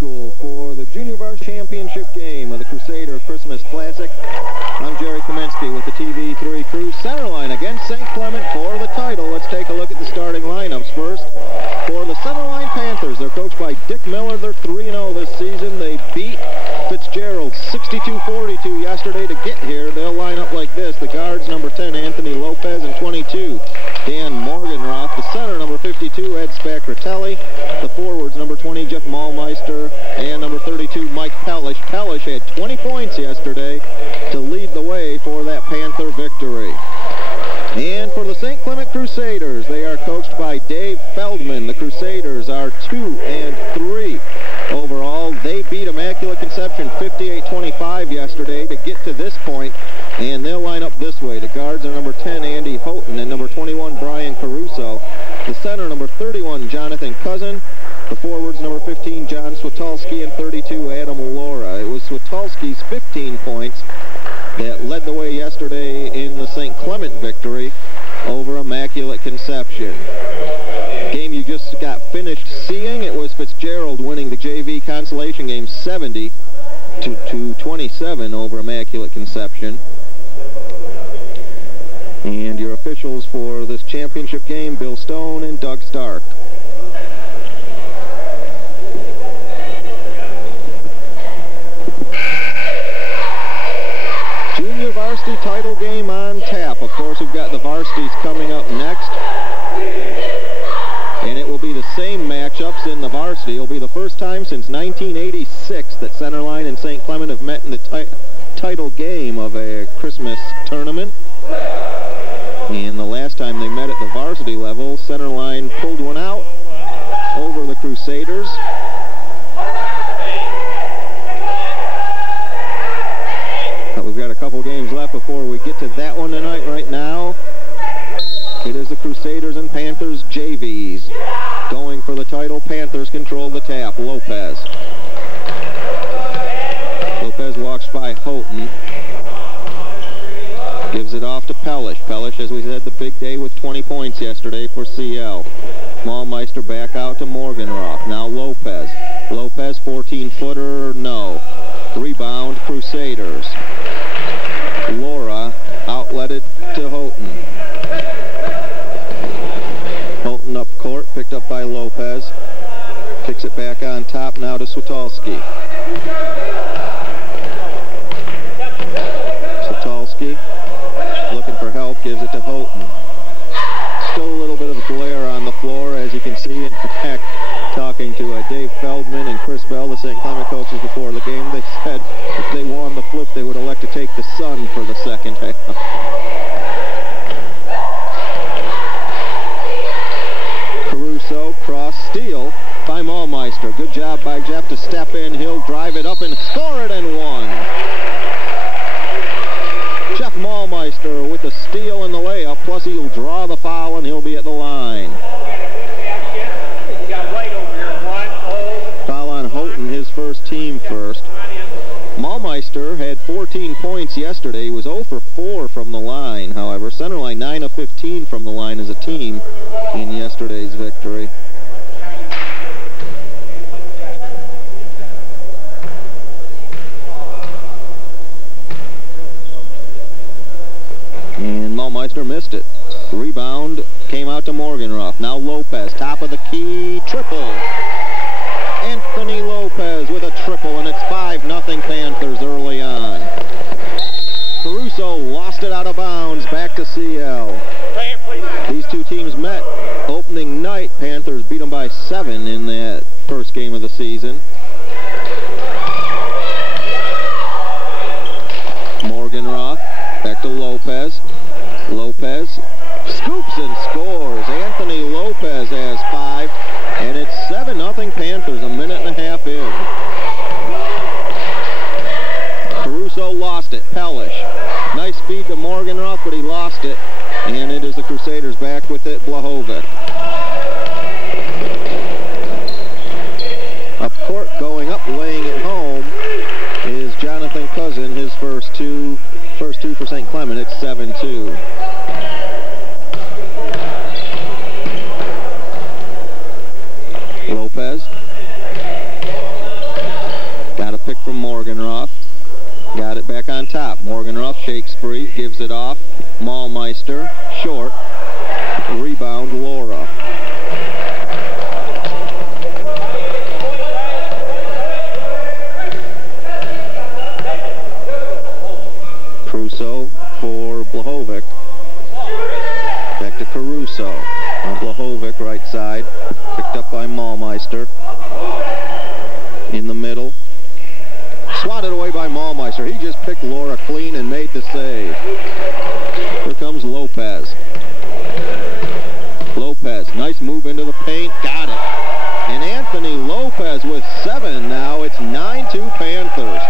School for the Junior Varsity Championship game of the Crusader Christmas Classic. I'm Jerry Kaminsky with the TV3 crew. Centerline against St. Clement for the title. Let's take a look at the starting lineups first. For the Centerline Panthers, they're coached by Dick Miller. They're 3-0 this season. They beat Fitzgerald 62-42 yesterday to get here. They'll line up like this. The guards, number 10, Anthony Lopez, and 22, Dan Morganroth. The center, number 52, Ed Spacratelli. The forwards, number 20, Jeff Maulmeister, and number 32, Mike Pellish. Pellish had 20 points yesterday to lead the way for that Panther victory. And for the St. Clement Crusaders, they are coached by Dave Feldman. The Crusaders are 2-3 overall. They beat Immaculate Conception 58-25 yesterday to get to this point, and they'll line up this way. The guards are number 10, Andy Houghton, and number 21, Brian Caruso. The center, number 31, Jonathan Cousin. The forwards, number 15, John Switolski, and 32, Adam Laura. It was Switolski's 15 points that led the way yesterday in the St. Clement victory over Immaculate Conception. Game you just got finished seeing, it was Fitzgerald winning the JV consolation game 70-27 over Immaculate Conception. And your officials for this championship game, Bill Stone and Doug Stark. Junior varsity title game on tap. Of course, we've got the varsities coming up next. And it will be the same matchups in the varsity. It'll be the first time since 1986 that Centerline and St. Clement have met in the title game of a Christmas tournament. And the last time they met at the varsity level, Centerline pulled one out over the Crusaders. But we've got a couple games left before we get to that one tonight. Right now, it is the Crusaders and Panthers JVs. Going for the title, Panthers control the tap. Lopez. Lopez walks by Houghton. Gives it off to Pellish. Pellish, as we said, the big day with 20 points yesterday for CL. Maulmeister back out to Morganroth. Now Lopez. Lopez, 14-footer, no. Rebound, Crusaders. Laura outletted to Houghton. Houghton up court, picked up by Lopez. Kicks it back on top now to Switolski. Switolski looking for help, gives it to Houghton. Still a little bit of glare on the floor, as you can see. In fact, talking to Dave Feldman and Chris Bell, the St. Clement coaches before the game, they said if they won the flip, they would elect to take the sun for the second half. Caruso, cross, steal by Maulmeister. Good job by Jeff to step in. He'll drive it up and score it and one. Jeff Maulmeister with the steal and the layup, plus he'll draw the foul and he'll be at the line. Foul on Houghton, his first team first. Maulmeister had 14 points yesterday. He was 0 for 4 from the line, however. Centerline 9 of 15 from the line as a team in yesterday's victory. And Maulmeister missed it. Rebound came out to Morganroth. Now Lopez, top of the key, triple. Anthony Lopez with a triple, and it's 5-0 Panthers early on. Caruso lost it out of bounds, back to CL. These two teams met opening night. Panthers beat them by 7 in that first game of the season. Morganroth, back to Lopez. Lopez scoops and scores. Anthony Lopez has 5, and it's 7-0 Panthers, a minute and a half in. Caruso lost it. Pellish. Nice feed to Morganroth, but he lost it, and it is the Crusaders back with it. Blahovic. Up court, going up, laying it home is Jonathan Cousin, his first two for St. Clement. It's 7-2. Lopez pick from Morgenroth. Got it back on top. Morgenroth shakes free, gives it off. Maulmeister, short. Rebound, Laura. Crusoe for Blahovic. Back to Caruso. Blahovic, right side. Picked up by Maulmeister. In the middle. Swatted away by Maulmeister. He just picked Laura clean and made the save. Here comes Lopez. Lopez, nice move into the paint. Got it. And Anthony Lopez with 7 now. It's 9-2 Panthers.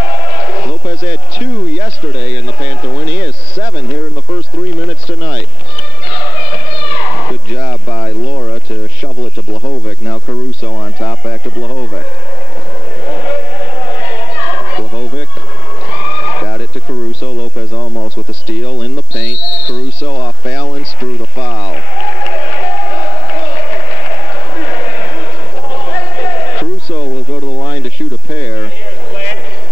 Lopez had 2 yesterday in the Panther win. He has 7 here in the first 3 minutes tonight. Good job by Laura to shovel it to Blahovic. Now Caruso on top, back to Blahovic. Blahovic got it to Caruso. Lopez almost with a steal in the paint. Caruso off balance, drew the foul. Caruso will go to the line to shoot a pair.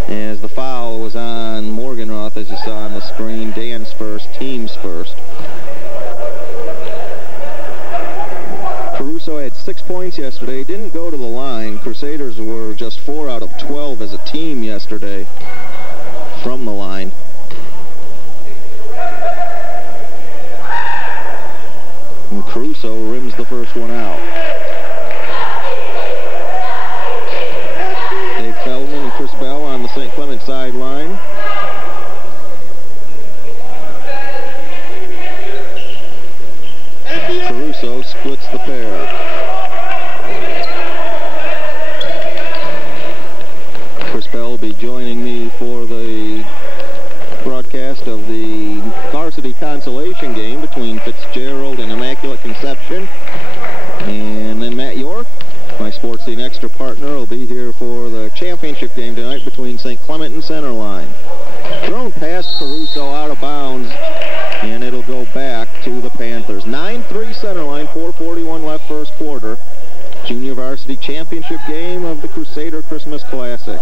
As the foul was on Morgenroth, as you saw on the screen. Dan's first, team's first. Caruso had 6 points yesterday, didn't go to the line. Crusaders were just 4 out of 12 as a team yesterday from the line. And Caruso rims the first one out. Dave Feldman and Chris Bell on the St. Clement sideline. Caruso splits the pair. Chris Bell will be joining me for the broadcast of the varsity consolation game between Fitzgerald and Immaculate Conception. And then Matt York, my Sports Scene Extra partner, will be here for the championship game tonight between St. Clement and Centerline. Thrown past Caruso out of bounds, and it'll go back to the Panthers. 9-3 Centerline, 4:41 left first quarter. Junior varsity championship game of the Crusader Christmas Classic.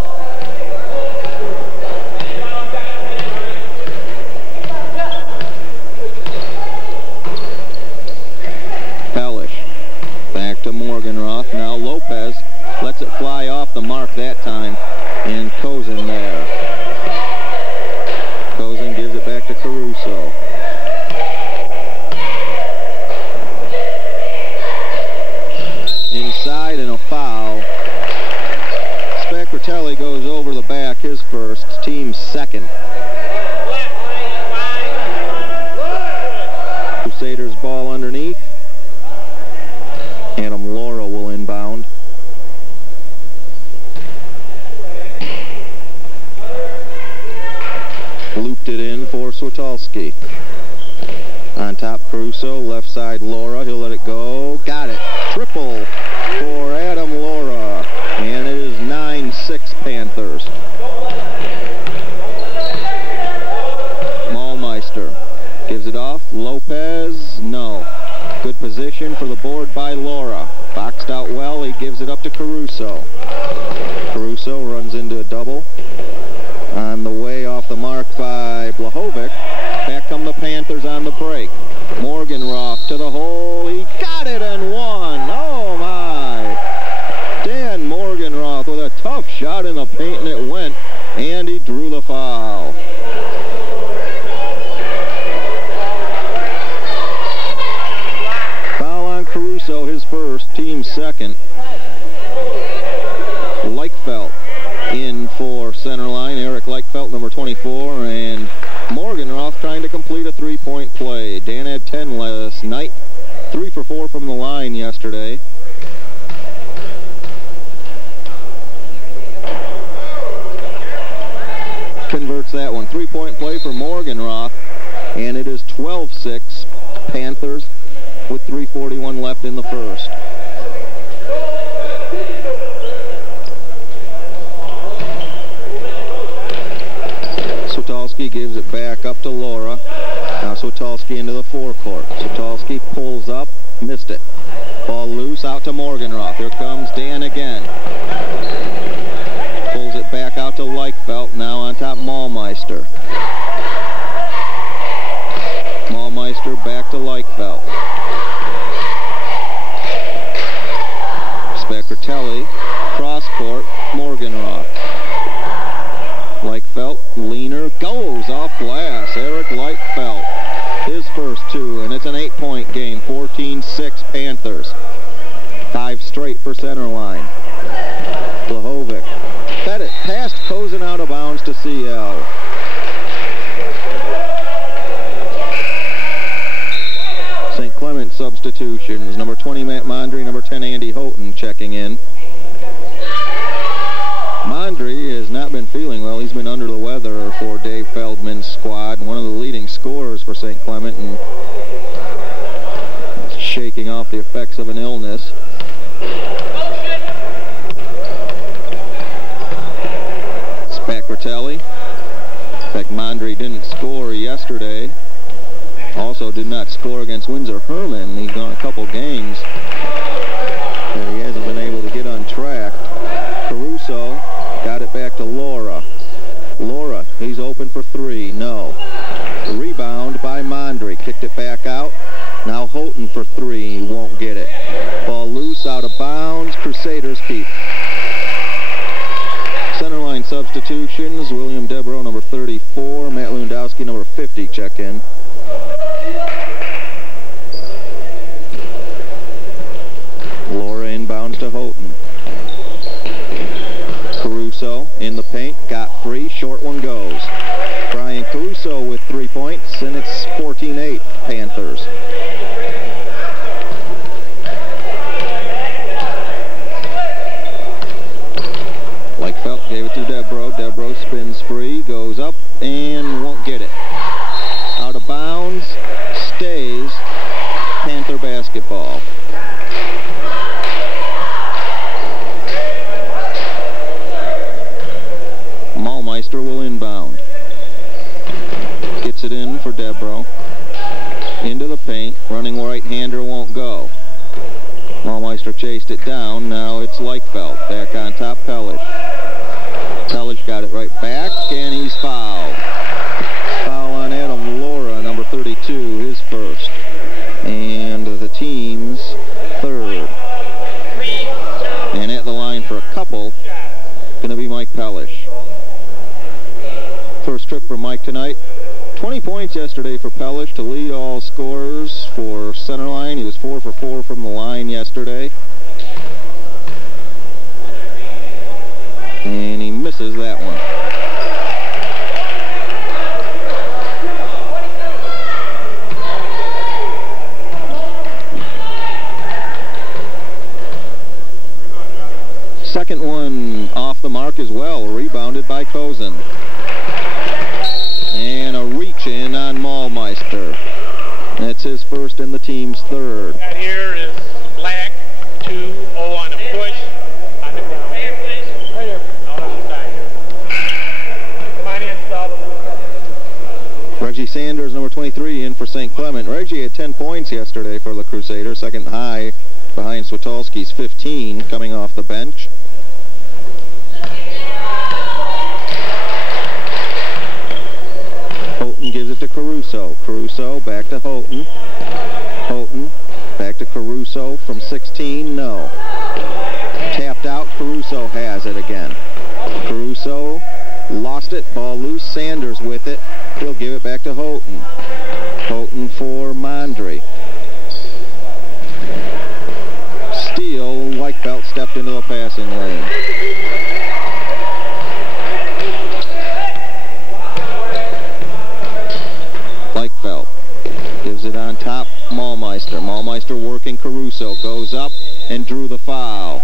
Pellish. Back to Morgenroth. Now Lopez lets it fly off the mark that time. And Kozin there. Kozin gives it back to Caruso. Inside and a foul. Spacratelli goes over the back, his first, team's second. Crusaders ball underneath. Adam Laura will inbound. Looped it in for Switalski. On top, Caruso, left side, Laura. He'll let it go. Got it. Triple for Adam Laura. And it is 9-6 Panthers. Maulmeister gives it off. Lopez, no. Good position for the board by Laura. Boxed out well. He gives it up to Caruso. Caruso runs into a double. On the way off the mark by Blahovic. Back come the Panthers on the break. Morgenroth to the hole. He got it and won. Oh, my. Dan Morgenroth with a tough shot in the paint, and it went. And he drew the foul. Foul on Caruso, his first, team's second. Leichfeld in for Centerline. Eric Leichfeld, number 24, and Morgenroth trying to complete a three-point play. Dan had 10 last night. 3 for 4 from the line yesterday. Converts that one. Three-point play for Morgenroth, and it is 12-6 Panthers with 3:41 left in the first. Switalski gives it back up to Laura. Now Switalski into the forecourt. Switalski pulls up, missed it. Ball loose, out to Morgenroth. Here comes Dan again. Pulls it back out to Light. back to Leichfeld. Spectratelli, cross court, Morganroth. Leichfeld, leaner, goes off glass. Eric Leichfeld, his first two, and it's an 8-point game, 14-6 Panthers. 5 straight for Centerline. Blahovic fed it past Cozen out of bounds to CL. St. Clement substitutions. Number 20, Matt Mondry. Number 10, Andy Houghton checking in. Mondry has not been feeling well. He's been under the weather for Dave Feldman's squad. One of the leading scorers for St. Clement, and shaking off the effects of an illness. Spacratelli. In fact, Mondry didn't score yesterday. Also did not score against Windsor Herman. He's gone a couple games that he hasn't been able to get on track. Caruso got it back to Laura. Laura, he's open for 3. No. Rebound by Mondry. Kicked it back out. Now Houghton for 3. He won't get it. Ball loose, out of bounds. Crusaders keep. Centerline substitutions. William Debro, number 34. Matt Lewandowski, number 50, check in. Laura inbounds to Houghton. Caruso in the paint, got free, short one goes. Brian Caruso with 3 points, and it's 14-8 Panthers. Leichfeld gave it to Debro. Debro spins free, goes up, and won't get it. Out of bounds, stays. Panther basketball. Malmeister will inbound. Gets it in for Debro. Into the paint. Running right-hander won't go. Malmeister chased it down. Now it's Leichfeld. Back on top, Pellish. Pellish got it right back, and he's fouled. Foul on Adam Laura, number 32, his first. And the team's third. And at the line for a couple, going to be Mike Pellish. First trip for Mike tonight. 20 points yesterday for Pellish to lead all scorers for Centerline. He was 4 for 4 from the line yesterday. And he misses that one. Second one off the mark as well, rebounded by Cozen. And a reach in on Malmeister. That's his first and the team's third. That here is Black, 2-0 on a push on the ground. Right here. Out on the side here. Come on in, sub. Reggie Sanders, number 23, in for St. Clement. Reggie had 10 points yesterday for the Crusaders, second high behind Switolski's 15, coming off the bench. Houghton gives it to Caruso. Caruso back to Houghton. Houghton back to Caruso from 16. No. Tapped out. Caruso has it again. Caruso lost it. Ball loose. Sanders with it. He'll give it back to Houghton. Houghton for Mondry. Steal. Leichfeld stepped into the passing lane. Leichfeld gives it on top, Malmeister. Malmeister working Caruso, goes up and drew the foul.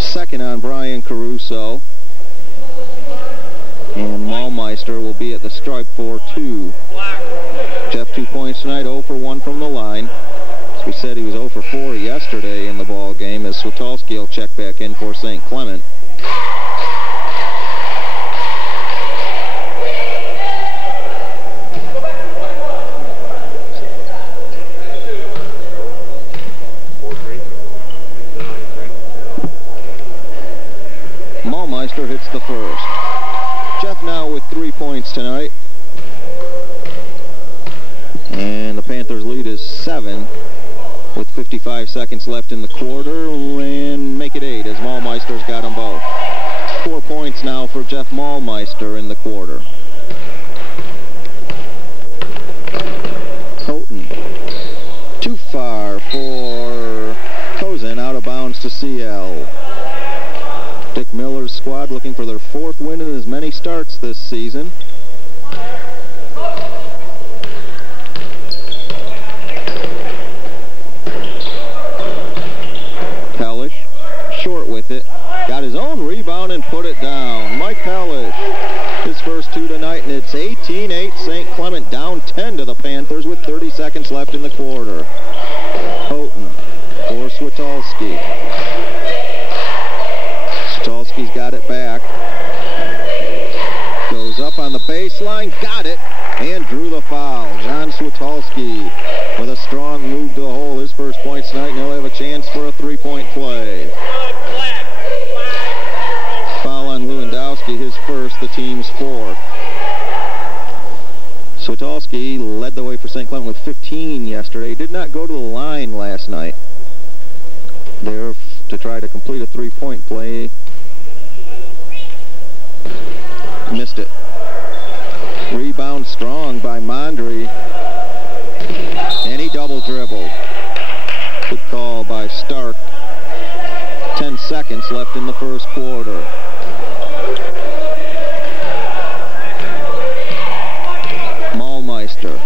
Second on Brian Caruso. And Malmeister will be at the stripe for 2. Jeff 2 points tonight, 0 for 1 from the line. As we said, he was 0 for 4 yesterday in the ball game, as Switolski will check back in for St. Clement. Malmeister hits the first. Jeff now with 3 points tonight. And the Panthers' lead is 7 with 55 seconds left in the quarter, and make it 8 as Maulmeister's got them both. 4 points now for Jeff Maulmeister in the quarter. Houghton. Too far for Cozen, out of bounds to CL. Dick Miller's squad looking for their 4th win in as many starts this season. Pellish, short with it. Got his own rebound and put it down. Mike Pellish, his first 2 tonight, and it's 18-8. St. Clement down 10 to the Panthers with 30 seconds left in the quarter. Houghton for Switalski. Switalski's got it back. Goes up on the baseline, got it, and drew the foul. John Switalski with a strong move to the hole. His first points tonight, and he'll have a chance for a 3-point play. Foul on Lewandowski, his first, the team's 4th. Switalski led the way for St. Clement with 15 yesterday. Did not go to the line last night there to try to complete a 3-point play. Missed it. Rebound strong by Mondry. And he double dribbled. Good call by Stark. 10 seconds left in the first quarter. Maulmeister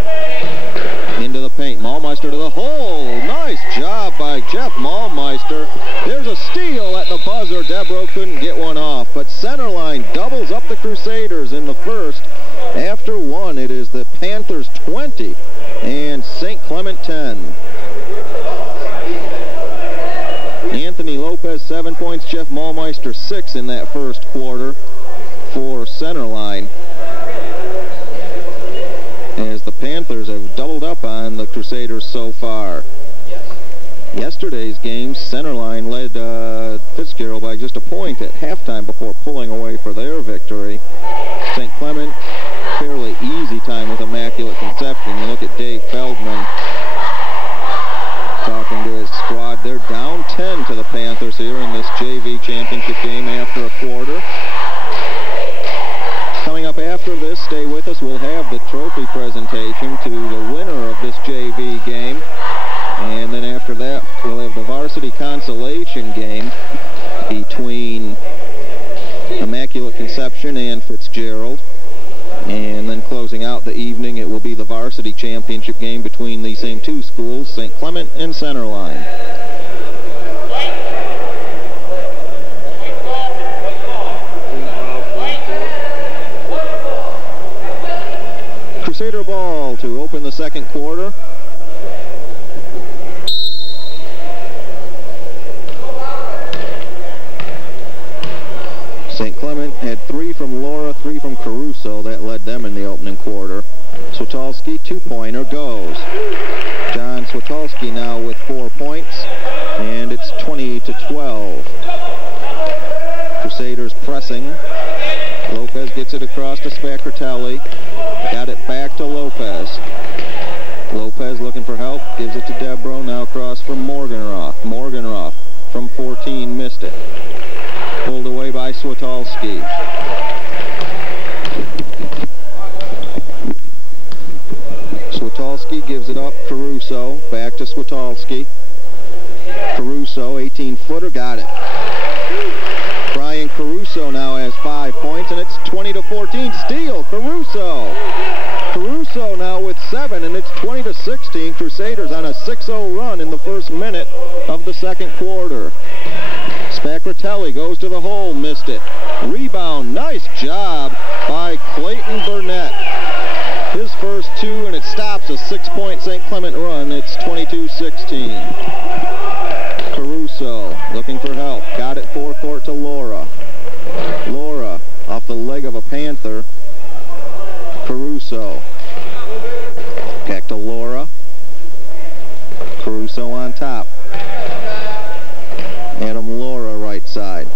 into the paint. Maulmeister to the hole. Nice job by Jeff Maulmeister. There's a steal at the buzzer. Debro couldn't get one off, but Centerline doubles up the Crusaders in the first. After 1, it is the Panthers 20 and St. Clement 10. Anthony Lopez 7 points, Jeff Maulmeister 6 in that first quarter for Centerline, as the Panthers have doubled up on the Crusaders so far. Yesterday's game, Centerline led Fitzgerald by just a point at halftime before pulling away for their victory. St. Clement, fairly easy time with Immaculate Conception. You look at Dave Feldman talking to his squad. They're down 10 to the Panthers here in this JV championship game after a quarter. Coming up after this, stay with us, we'll have the trophy presentation to the winner of this JV game. And then after that, we'll have the varsity consolation game between Immaculate Conception and Fitzgerald. And then closing out the evening, it will be the varsity championship game between these same 2 schools, St. Clement and Centerline. Crusader ball to open the second quarter. St. Clement had 3 from Laura, 3 from Caruso. That led them in the opening quarter. Switalski, 2-pointer, goes. John Switalski now with 4 points, and it's 20-12. Crusaders pressing. Lopez gets it across to Spacratelli. Got it back to Lopez. Lopez looking for help, gives it to Debro, now across from Morganroth. Morganroth from 14 missed it. Pulled away by Switalski. Switalski gives it up. Caruso back to Switalski. Caruso, 18-footer, got it. Brian Caruso now has 5 points, and it's 20-14. Steal, Caruso. Caruso now with 7, and it's 20-16. Crusaders on a 6-0 run in the first minute of the second quarter. Spacratelli goes to the hole, missed it. Rebound, nice job by Clayton Burnett. His first 2, and it stops a 6-point St. Clement run. It's 22-16. Caruso looking for help. Got it forecourt to Laura. Laura off the leg of a Panther. Caruso. Back to Laura. Caruso on top. Adam Laura right side.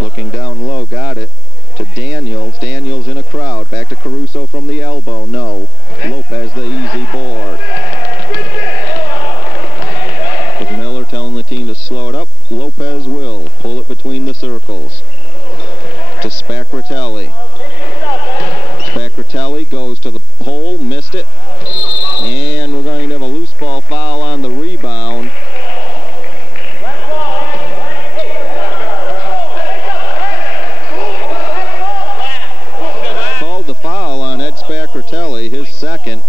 Looking down low, got it to Daniels. Daniels in a crowd. Back to Caruso from the elbow. No. Lopez the easy board. slow it up. Lopez will pull it between the circles to Spacratelli. Spacratelli goes to the hole, missed it. And we're going to have a loose ball foul on the rebound. Called the foul on Ed Spacratelli, his second,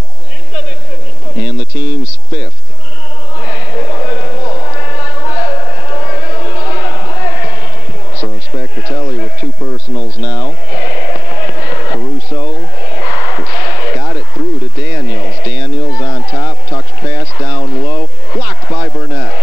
and the team's fifth. So Spacratelli with 2 personals now. Caruso got it through to Daniels. Daniels on top, touch pass down low, blocked by Burnett.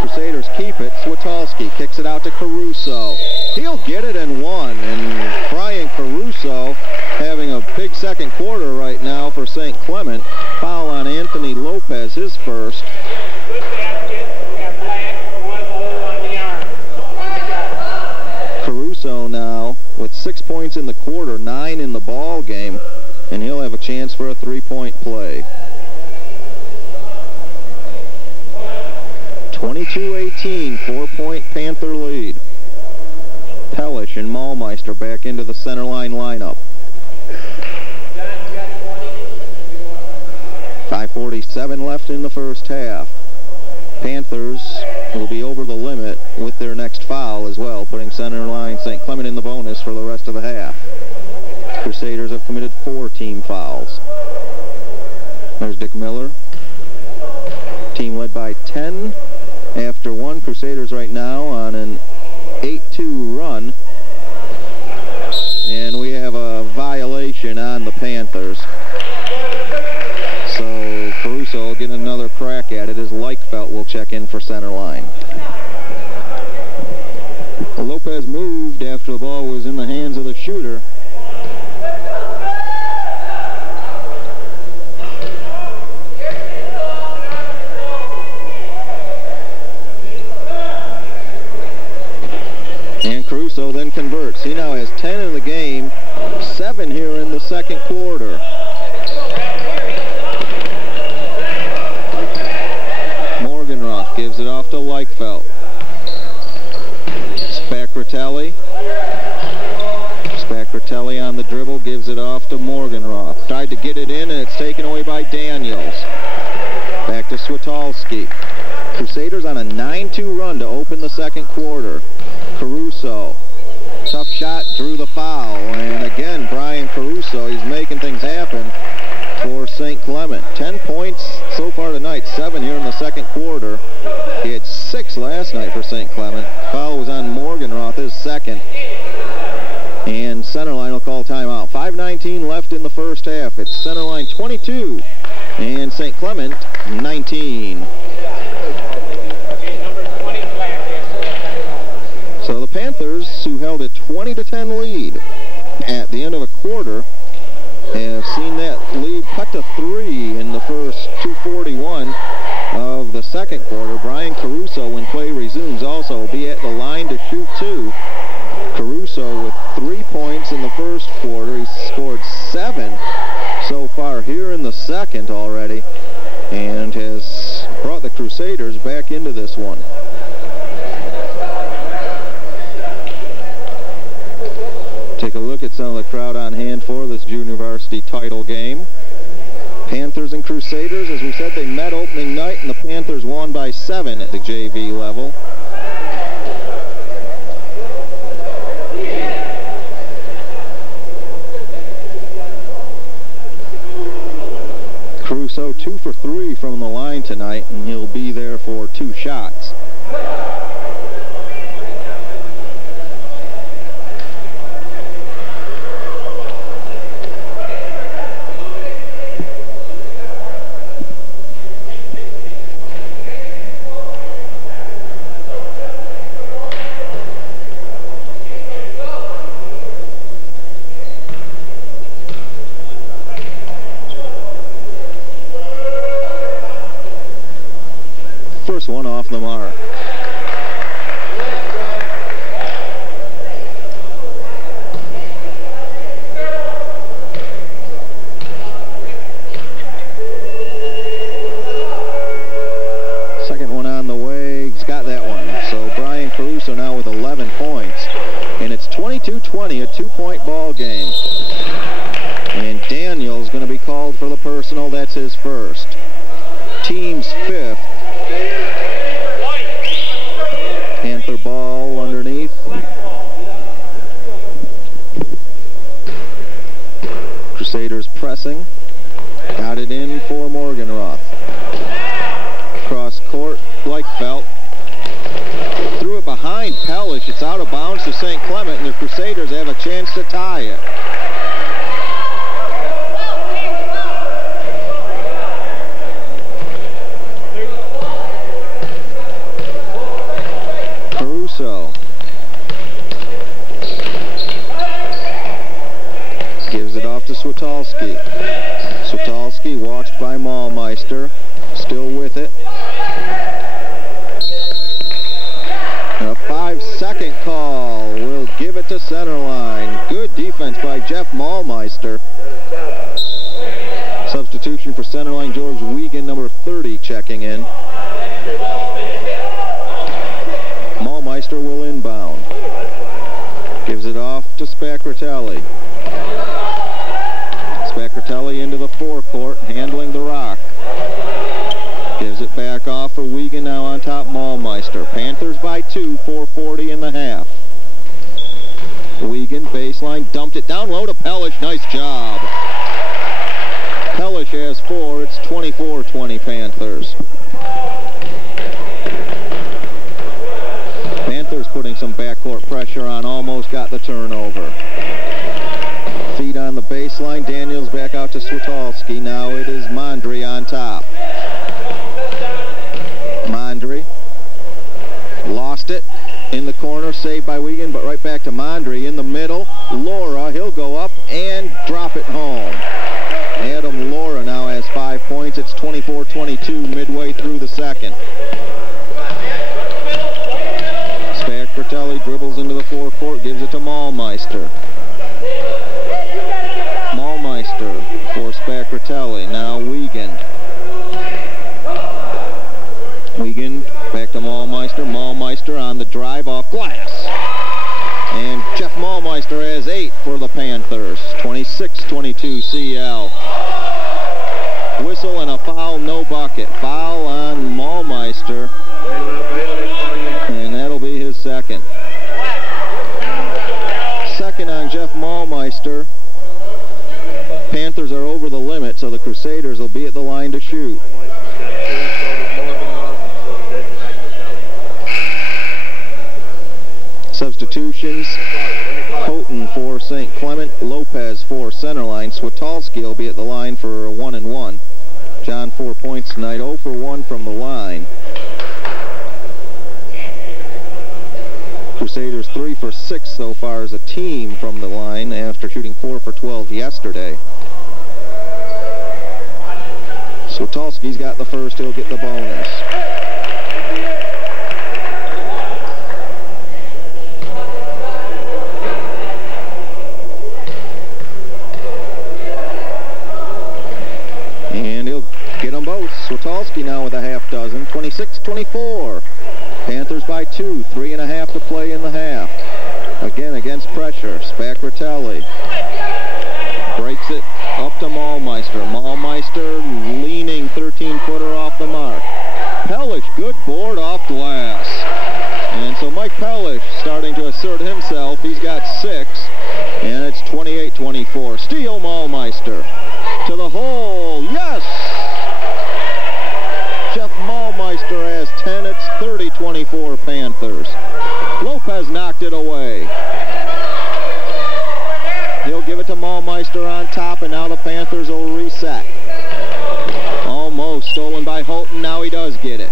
Crusaders keep it. Switalski kicks it out to Caruso. He'll get it and one. And Brian Caruso having a big second quarter right now for St. Clement. Foul on Anthony Lopez, his first. Good basket. We got black, 1 hole on the arm. Caruso now with 6 points in the quarter, 9 in the ball game, and he'll have a chance for a 3-point play. 22-18, 4-point Panther lead. Pellish and Maulmeister back into the center line lineup. 5:47 left in the first half. Panthers will be over the limit with their next foul as well, putting center line St. Clement in the bonus for the rest of the half. Crusaders have committed 4 team fouls. There's Dick Miller. Team led by 10 after 1. Crusaders right now on an 8-2 run. And we have a violation on the Panthers. So Caruso will get another crack at it as Leichfeld will check in for center line. Lopez moved after the ball was in the hands of the shooter. And Caruso then converts. He now has 10 in the game, 7 here in the second quarter. Morganroth gives it off to Leichfeld. Spacratelli. Spacratelli on the dribble, gives it off to Morganroth. Tried to get it in, and it's taken away by Daniels. Back to Switalski. Crusaders on a 9-2 run to open the second quarter. Caruso. Tough shot, drew the foul. And again, Brian Caruso, he's making things happen for St. Clement. 10 points so far tonight, 7 here in the second quarter. He had 6 last night for St. Clement. Foul was on Morganroth, his second. And centerline will call timeout. 5:19 left in the first half. It's centerline 22 and St. Clement 19. So the Panthers, who held a 20-10 lead at the end of a quarter, have seen that lead cut to 3 in the first 2:41 of the second quarter. Brian Caruso, when play resumes, also will be at the line to shoot 2. Caruso with 3 points in the first quarter. He's scored 7 so far here in the second already, and has brought the Crusaders back into this one. Take a look at some of the crowd on hand for this junior varsity title game. Panthers and Crusaders, as we said, they met opening night, and the Panthers won by 7 at the JV level. Caruso 2 for 3 from the line tonight, and he'll be there for 2 shots. First one off the mark. Second one on the way. He's got that one. 11 points. And it's 22-20, a 2-point ball game. And Daniel's going to be called for the personal. That's his first. Team's 5th. Panther ball underneath. Crusaders pressing. Got it in for Morganroth. Cross court, Bleichfeld. Threw it behind Pellish. It's out of bounds to St. Clement, and the Crusaders have a chance to tie it. Caruso gives it off to Switalski. Switalski watched by Maulmeister, still with it. A 5-second call will give it to center line. Good defense by Jeff Maulmeister. Substitution for center line, George Wiegand, number 30, checking in. Maulmeister will inbound. Gives it off to Spacratelli. Spacratelli into the forecourt, handling the rock. Gives it back off for Wiegand, now on top Maulmeister. Panthers by 2, 4:40 in the half. Wiegand, baseline, dumped it down low to Pellish. Nice job. Pellish has 4. It's 24-20 Panthers. Panthers putting some backcourt pressure on, almost got the turnover. Feet on the baseline, Daniels back out to Switalski. Now it is Mondry on top. Mondry lost it in the corner, saved by Wiegand, but right back to Mondry in the middle. Laura, he'll go up and drop it home. Adam Laura now has 5 points. It's 24-22 midway through the second. Spacratelli dribbles into the forecourt, gives it to Maulmeister. Maulmeister for Spacratelli. Now Wiegand. Wiegand back to Maulmeister. Maulmeister on the drive off glass. And Jeff Maulmeister has 8 for the Panthers. 26-22 CL. Whistle and a foul, no bucket. Foul on Maulmeister. And that'll be his second. Second on Jeff Maulmeister. Panthers are over the limit, so the Crusaders will be at the line to shoot. Substitutions. Houghton for St. Clement, Lopez for center line. Switalski will be at the line for a 1-and-1. John 4 points tonight, 0 for 1 from the line. Crusaders 3 for 6 so far as a team from the line after shooting 4 for 12 yesterday. Switalski's got the first, he'll get the bonus. And he'll get them both. Switalski now with a half dozen. 26-24. Panthers by 2. 3.5 to play in the half. Again against pressure. Spacratelli breaks it up to Maulmeister. Maulmeister leaning 13-footer off the mark. Pellish, good board off glass. And so Mike Pellish starting to assert himself. He's got 6. And it's 28-24. Steal Maulmeister. To the hole. Yes! Jeff Maulmeister has 10. It's 30-24 Panthers. Lopez knocked it away. He'll give it to Maulmeister on top, and now the Panthers will reset. Almost stolen by Houghton. Now he does get it.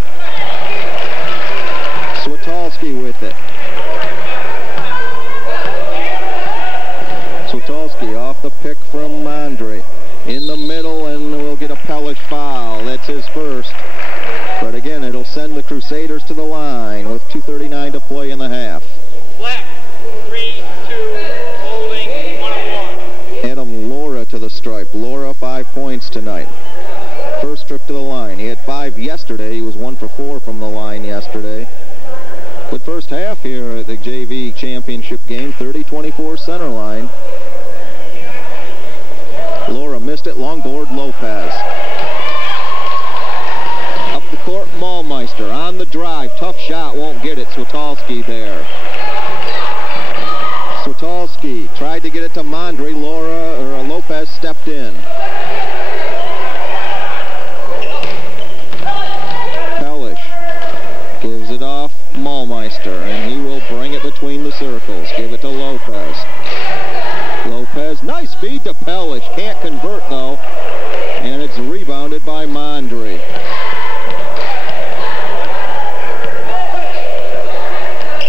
Switalski with it. Switalski off the pick from Mondry. In the middle, and we'll get a Pellish foul. That's his first. But again, it'll send the Crusaders to the line with 2:39 to play in the half. Black, 3-2, holding 1-1. Adam Laura to the stripe. Laura 5 points tonight. First trip to the line. He had 5 yesterday. He was 1 for 4 from the line yesterday. Good first half here at the JV championship game, 30-24 center line. Laura missed it, long board, Lopez. Up the court, Maulmeister on the drive. Tough shot, won't get it. Switalski there. Switalski tried to get it to Mondry. Lopez stepped in. Pellish gives it off Maulmeister, and he will bring it between the circles. Give it to Lopez. Lopez, nice feed to Pellish. Can't convert, though. And it's rebounded by Mondry.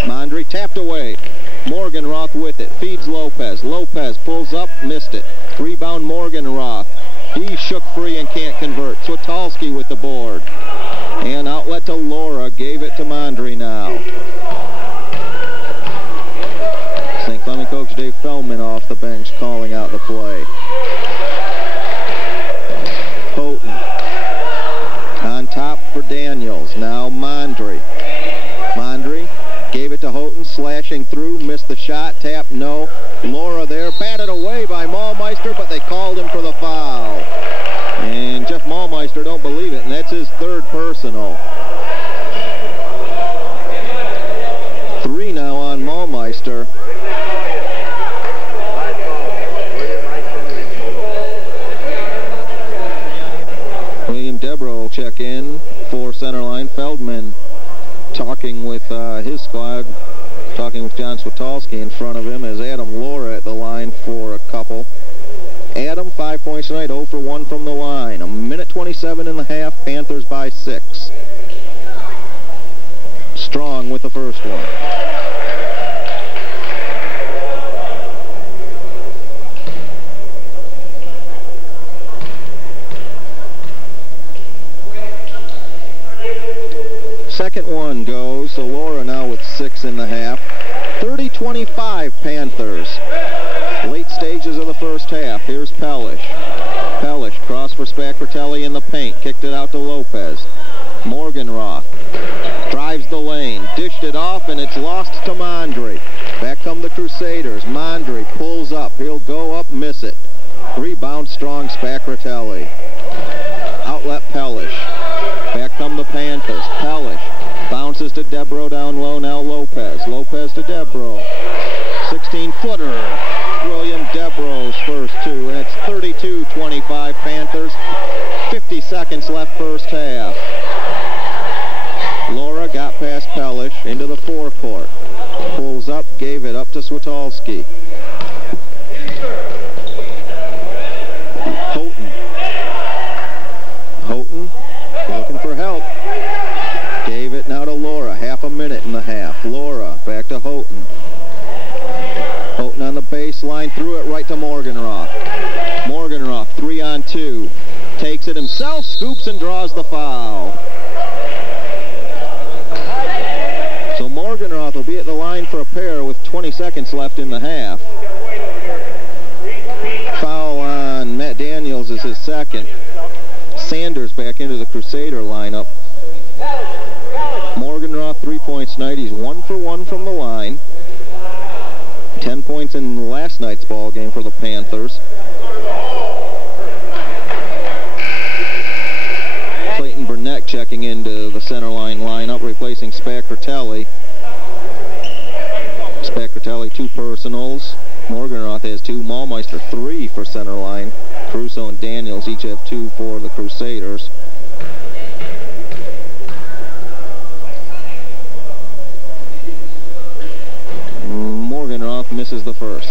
Mondry tapped away. Morgenroth with it. Feeds Lopez. Lopez pulls up, missed it. Rebound Morgenroth. He shook free and can't convert. Switalski with the board. And outlet to Laura. Gave it to Mondry now. St. Clement coach Dave Feldman off the bench calling out the play. Houghton on top for Daniels. Now Mondry. Mondry gave it to Houghton, slashing through, missed the shot, tap, no. Laura there, batted away by Maulmeister, but they called him for the foul. And Jeff Maulmeister don't believe it, and that's his third personal. 3 now on Maulmeister. William Debro will check in for center line. Feldman talking with his squad, talking with John Switalski in front of him as Adam Laura at the line for a couple. Adam, 5 points tonight, 0 for 1 from the line. A minute 27 in the half, Panthers by 6. Strong with the first one. Second one goes, so Laura now with 6 in the half. 30-25 Panthers. Late stages of the first half. Here's Pellish. Pellish cross for Spacratelli in the paint. Kicked it out to Lopez. Morgenroth drives the lane. Dished it off, and it's lost to Mondry. Back come the Crusaders. Mondry pulls up. He'll go up, miss it. Rebound strong, Spacratelli. Outlet Pellish. Back come the Panthers. Pellish bounces to Debro down low. Now Lopez. Lopez to Debro. 16-footer. William Debro's first two. And it's 32-25 Panthers. 50 seconds left first half. Laura got past Pellish into the forecourt. Pulls up, gave it up to Switalski. Houghton. Houghton looking for help. Gave it now to Laura. Half a minute in the half. Laura back to Houghton. Houghton on the baseline. Threw it right to Morgenroth. Morgenroth 3-on-2. Takes it himself. Scoops and draws the foul. So Morgenroth will be at the line for a pair with 20 seconds left in the half. Foul on Matt Daniels is his second. Sanders back into the Crusader lineup. Morgenroth 3 points tonight. He's 1 for 1 from the line. 10 points in last night's ball game for the Panthers. Clayton Burnett checking into the center line lineup, replacing Spacratelli. Spacratelli 2 personals. Morgenroth has 2. Maulmeister 3 for center line. Caruso and Daniels each have 2 for the Crusaders. Morgenroth misses the first.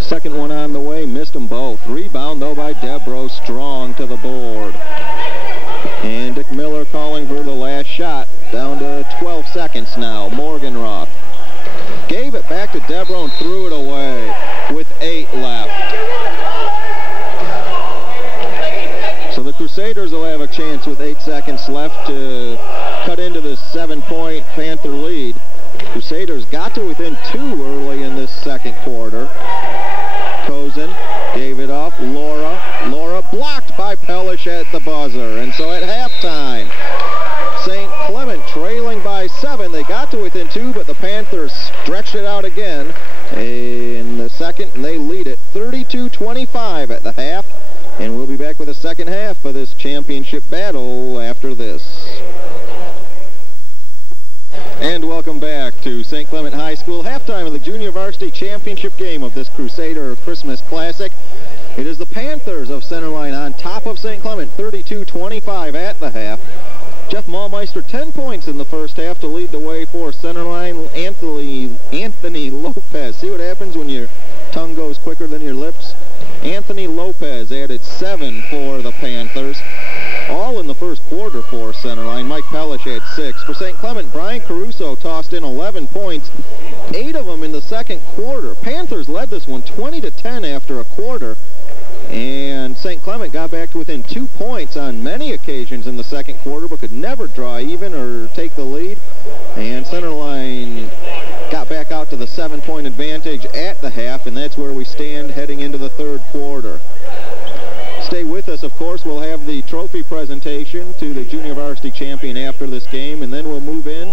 Second one on the way, missed them both. Rebound, though, by Debro, strong to the board. And Dick Miller calling for the last shot. Down to 12 seconds now. Morgenroth gave it back to Debro and threw it away with 8 left. So the Crusaders will have a chance with 8 seconds left to cut into the 7-point Panther lead. Crusaders got to within 2 early in this second quarter. Cozen gave it up. Laura blocked by Pellish at the buzzer. And so at halftime, St. Clement trailing by 7. They got to within 2, but the Panthers stretched it out again in the second, and they lead it 32-25 at the half. And we'll be back with the second half of this championship battle after this. And welcome back to St. Clement High School. Halftime of the Junior Varsity Championship game of this Crusader Christmas Classic. It is the Panthers of Centerline on top of St. Clement, 32-25 at the half. Jeff Maulmeister, 10 points in the first half to lead the way for Centerline. Anthony Lopez. See what happens when your tongue goes quicker than your lips? Anthony Lopez added 7 for the Panthers. All in the first quarter for Centerline. Mike Pellish had 6. For St. Clement, Brian Caruso tossed in 11 points, 8 of them in the second quarter. Panthers led this one 20-10 after a quarter. And St. Clement got back to within 2 points on many occasions in the second quarter, but could never draw even or take the lead. And Centerline got back out to the 7-point advantage at the half, and that's where we stand heading into the third quarter. Stay with us, of course. We'll have the trophy presentation to the junior varsity champion after this game, and then we'll move in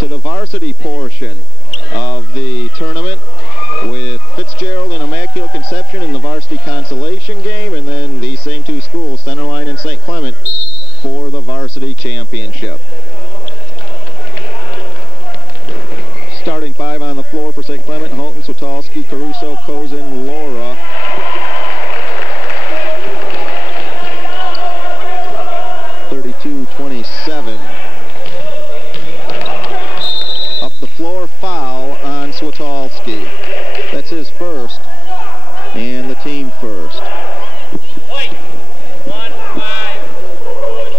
to the varsity portion of the tournament with Fitzgerald and Immaculate Conception in the varsity consolation game, and then these same 2 schools, Centerline and St. Clement, for the varsity championship. Starting 5 on the floor for St. Clement: Houghton, Switalski, Caruso, Cozen, Laura. Up the floor, foul on Switalski. That's his first, and the team first. White, 1-5, push,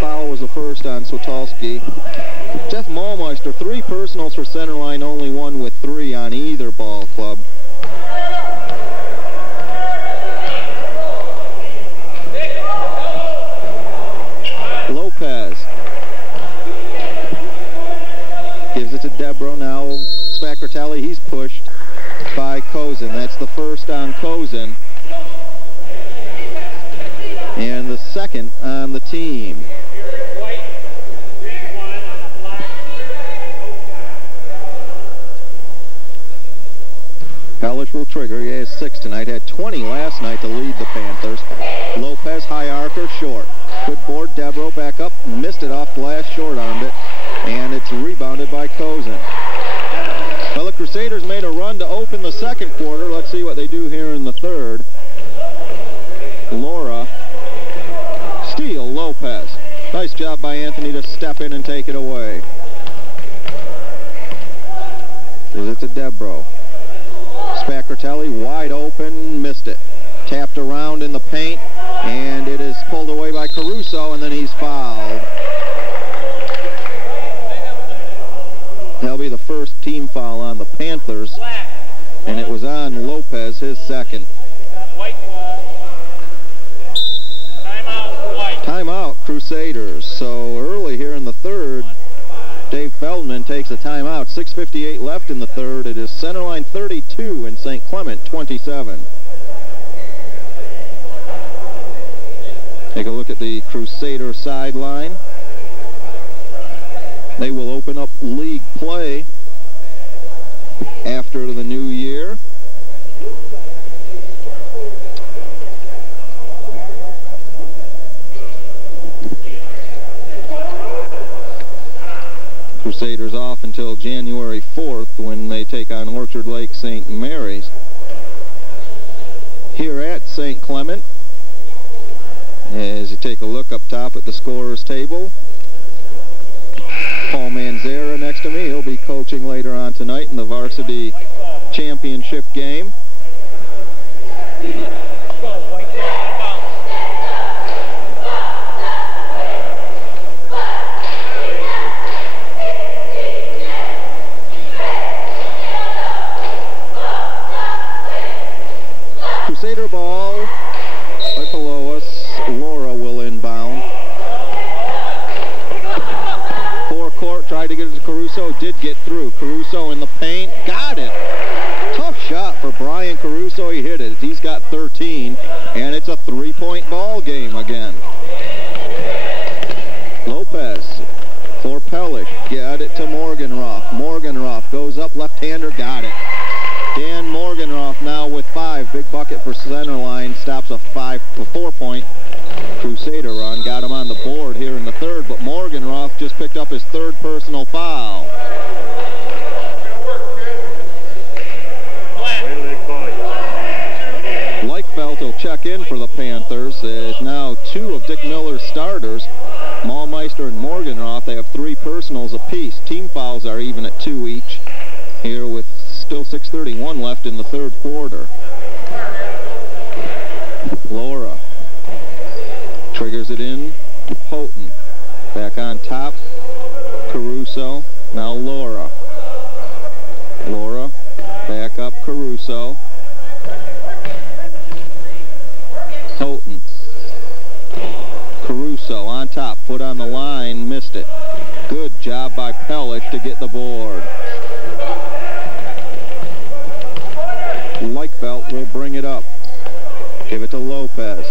Foul was the first on Switalski. Jeff Maulmeister, 3 personals for Centerline, only 1 with 3 on either ball club. Lopez gives it to Debro. Now Spacratelli, he's pushed by Cozen. That's the first on Cozen. And the second on the team. Pellish will trigger. He has 6 tonight. Had 20 last night to lead the Panthers. Lopez, high arcer, short. Good board. Debro back up. Missed it off glass. Short-armed it. And it's rebounded by Cozen. Well, the Crusaders made a run to open the second quarter. Let's see what they do here in the third. Laura. Steal, Lopez. Nice job by Anthony to step in and take it away. Gives it to Debro. Spacratelli wide open, missed it. Tapped around in the paint, and it is pulled away by Caruso, and then he's fouled. That'll be the first team foul on the Panthers, and it was on Lopez, his second. Timeout, Crusaders. So early here in the third, Dave Feldman takes a timeout. 6:58 left in the third. It is Centerline 32 and St. Clement 27. Take a look at the Crusader sideline. They will open up league play after the new year. Crusaders off until January 4th when they take on Orchard Lake St. Mary's. Here at St. Clement, as you take a look up top at the scorer's table, Paul Manzera next to me. He'll be coaching later on tonight in the varsity championship game. Crusader ball tried to get it to Caruso, did get through. Caruso in the paint, got it. Tough shot for Brian Caruso. He hit it. He's got 13, and it's a three-point ball game again. Lopez for Pellish. Got it to Morgenroth. Morgenroth goes up, left-hander, got it. Dan Morgenroth now with 5. Big bucket for Centerline. Stops a 4-point Crusader run. Got him on the board here in the third, but Morgenroth just picked up his 3rd personal foul. Leichfeld will check in for the Panthers. It's now 2 of Dick Miller's starters, Maulmeister and Morgenroth. They have 3 personals apiece. Team fouls are even at 2 each here with still 6:31 left in the third quarter. Laura triggers it in. Houghton back on top. Caruso. Now Laura. Laura back up. Caruso. Houghton. Caruso on top. Foot on the line. Missed it. Good job by Pellish to get the board. Leichfeld will bring it up. Give it to Lopez.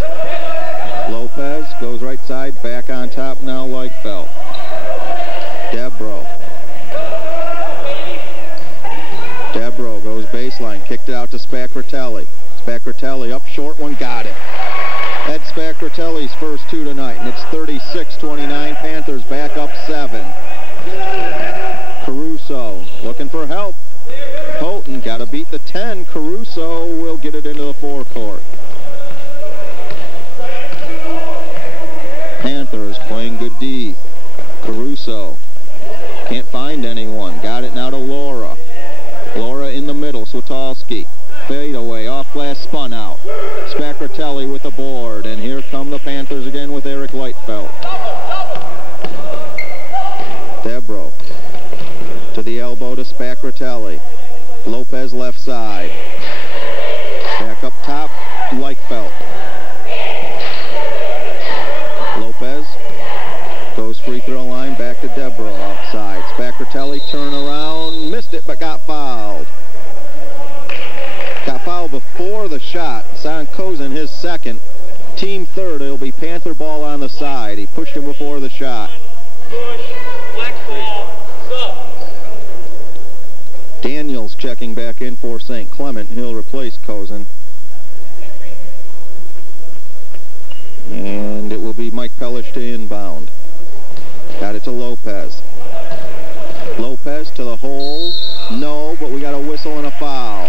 Lopez goes right side, back on top now Leichfeld. Debro. Debro goes baseline, kicked it out to Spacratelli. Spacratelli up short one, got it. Ed Spacratelli's first 2 tonight, and it's 36-29. Panthers back up 7. Caruso looking for help. Houghton got to beat the 10. Caruso will get it into the forecourt. Panthers playing good D. Caruso can't find anyone. Got it now to Laura. Laura in the middle. Switalski. Fade away. Off glass, spun out. Spacratelli with the board. And here come the Panthers again with Eric Leichfeld. Debro to the elbow to Spacratelli. Lopez left side. Back up top, Leichfeld. Lopez goes free throw line, back to Debro outside. Spacratelli turn around, missed it, but got fouled. Got fouled before the shot. Sankozen his second. Team third, it'll be Panther ball on the side. He pushed him before the shot. Daniels checking back in for St. Clement. He'll replace Kozen. And it will be Mike Pellish to inbound. Got it to Lopez. Lopez to the hole. No, but we got a whistle and a foul.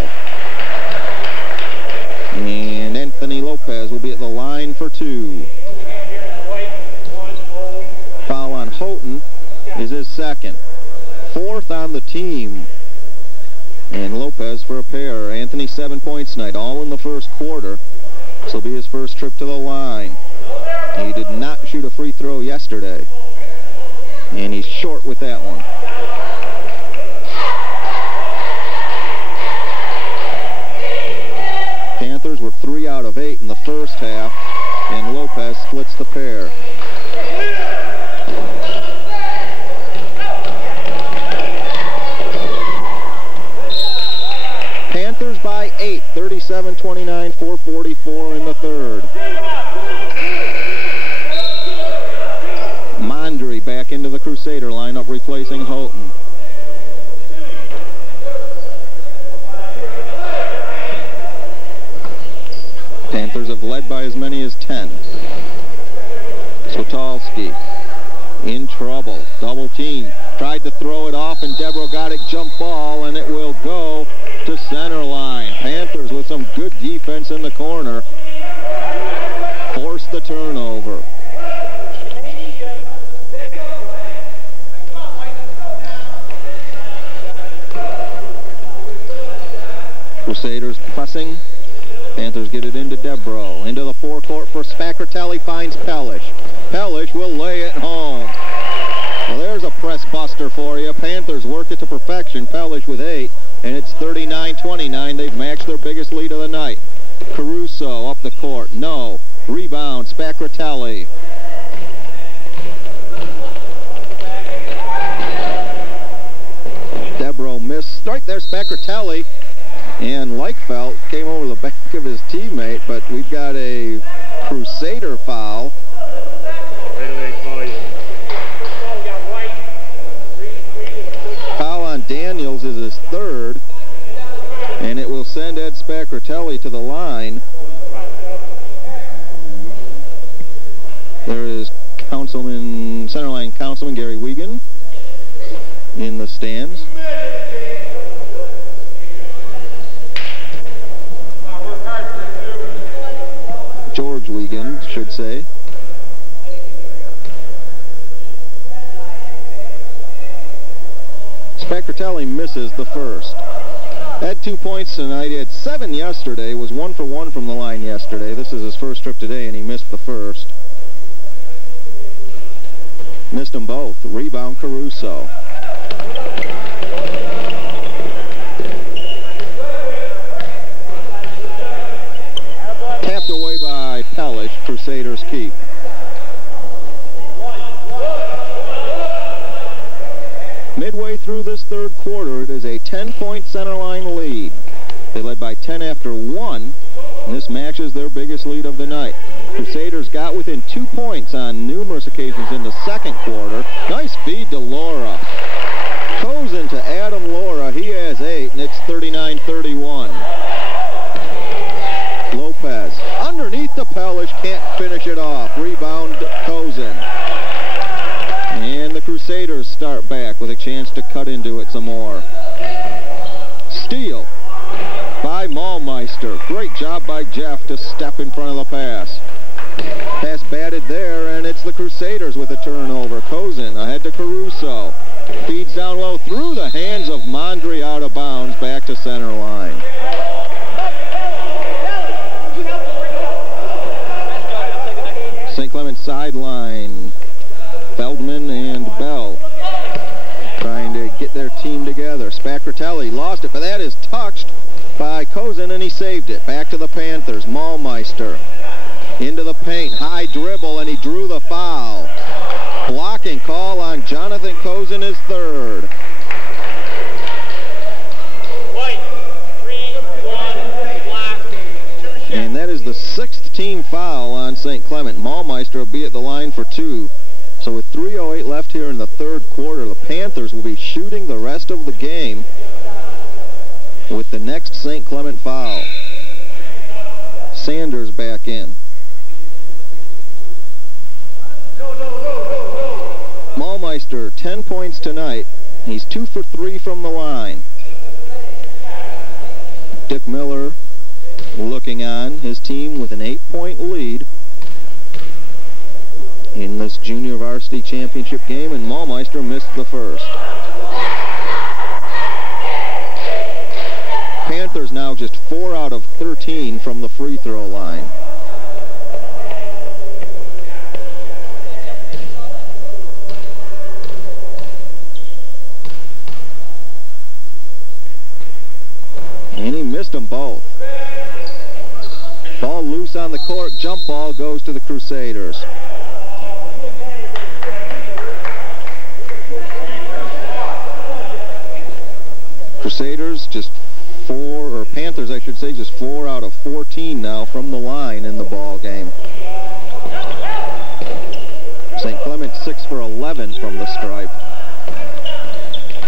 And Anthony Lopez will be at the line for 2. Foul on Houghton is his second. 4th on the team. And Lopez for a pair. Anthony 7 points tonight, all in the first quarter. This will be his first trip to the line. He did not shoot a free throw yesterday. And he's short with that one. Panthers were 3 out of 8 in the first half, and Lopez splits the pair. Panthers by 8, 37-29, 4:44 in the third. Mondry back into the Crusader lineup, replacing Houghton. Panthers have led by as many as 10. Switalski in trouble. Double team. Tried to throw it off, and Debro got it. Jump ball, and it will go to center line. Panthers with some good defense in the corner. Force the turnover. Crusaders pressing. Panthers get it into Debro. Into the forecourt for Spacratelli, finds Pellish. Pellish will lay it home. Well, there's a press buster for you. Panthers work it to perfection. Pellish with 8, and it's 39-29. They've matched their biggest lead of the night. Caruso up the court. No. Rebound, Spacratelli. strike there, Spacratelli. And Leichfeld came over the back of his teammate, but we've got a Crusader foul. Foul on Daniels is his third, and it will send Ed Spacratelli to the line. There is Centerline Councilman Gary Wiegand in the stands. George Wiegand, should say. Spacratelli misses the first. Had 2 points tonight. He had 7 yesterday. Was 1 for 1 from the line yesterday. This is his first trip today, and he missed the first. Missed them both. Rebound, Caruso. Tapped away by Pellish. Crusaders keep. Midway through this third quarter, it is a 10-point Centerline lead. They led by 10 after 1, and this matches their biggest lead of the night. Crusaders got within 2 points on numerous occasions in the second quarter. Nice feed to Laura. Cozen to Adam Laura. He has 8, and it's 39-31. Lopez underneath the Pellish, can't finish it off. Rebound, Cozen. And the Crusaders start back with a chance to cut into it some more. Steal by Maulmeister. Great job by Jeff to step in front of the pass. Pass batted there, and it's the Crusaders with a turnover. Cozen ahead to Caruso. Feeds down low through the hands of Mondry, out of bounds, back to center line. St. Clement sideline. Feldman and Bell trying to get their team together. Spacratelli lost it, but that is touched by Cozen, and he saved it. Back to the Panthers. Maulmeister into the paint. High dribble, and he drew the foul. Blocking call on Jonathan Cozen, his third. And that is the 6th team foul on St. Clement. Maulmeister will be at the line for 2. So with 3:08 left here in the third quarter, the Panthers will be shooting the rest of the game with the next St. Clement foul. Sanders back in. Maulmeister, 10 points tonight. He's 2 for 3 from the line. Dick Miller looking on, his team with an 8-point lead in this junior varsity championship game, and Maulmeister missed the first. Panthers now just 4 out of 13 from the free throw line. And he missed them both. Ball loose on the court, jump ball goes to the Crusaders. Crusaders just Panthers, I should say, just 4 out of 14 now from the line in the ball game. St. Clement 6 for 11 from the stripe.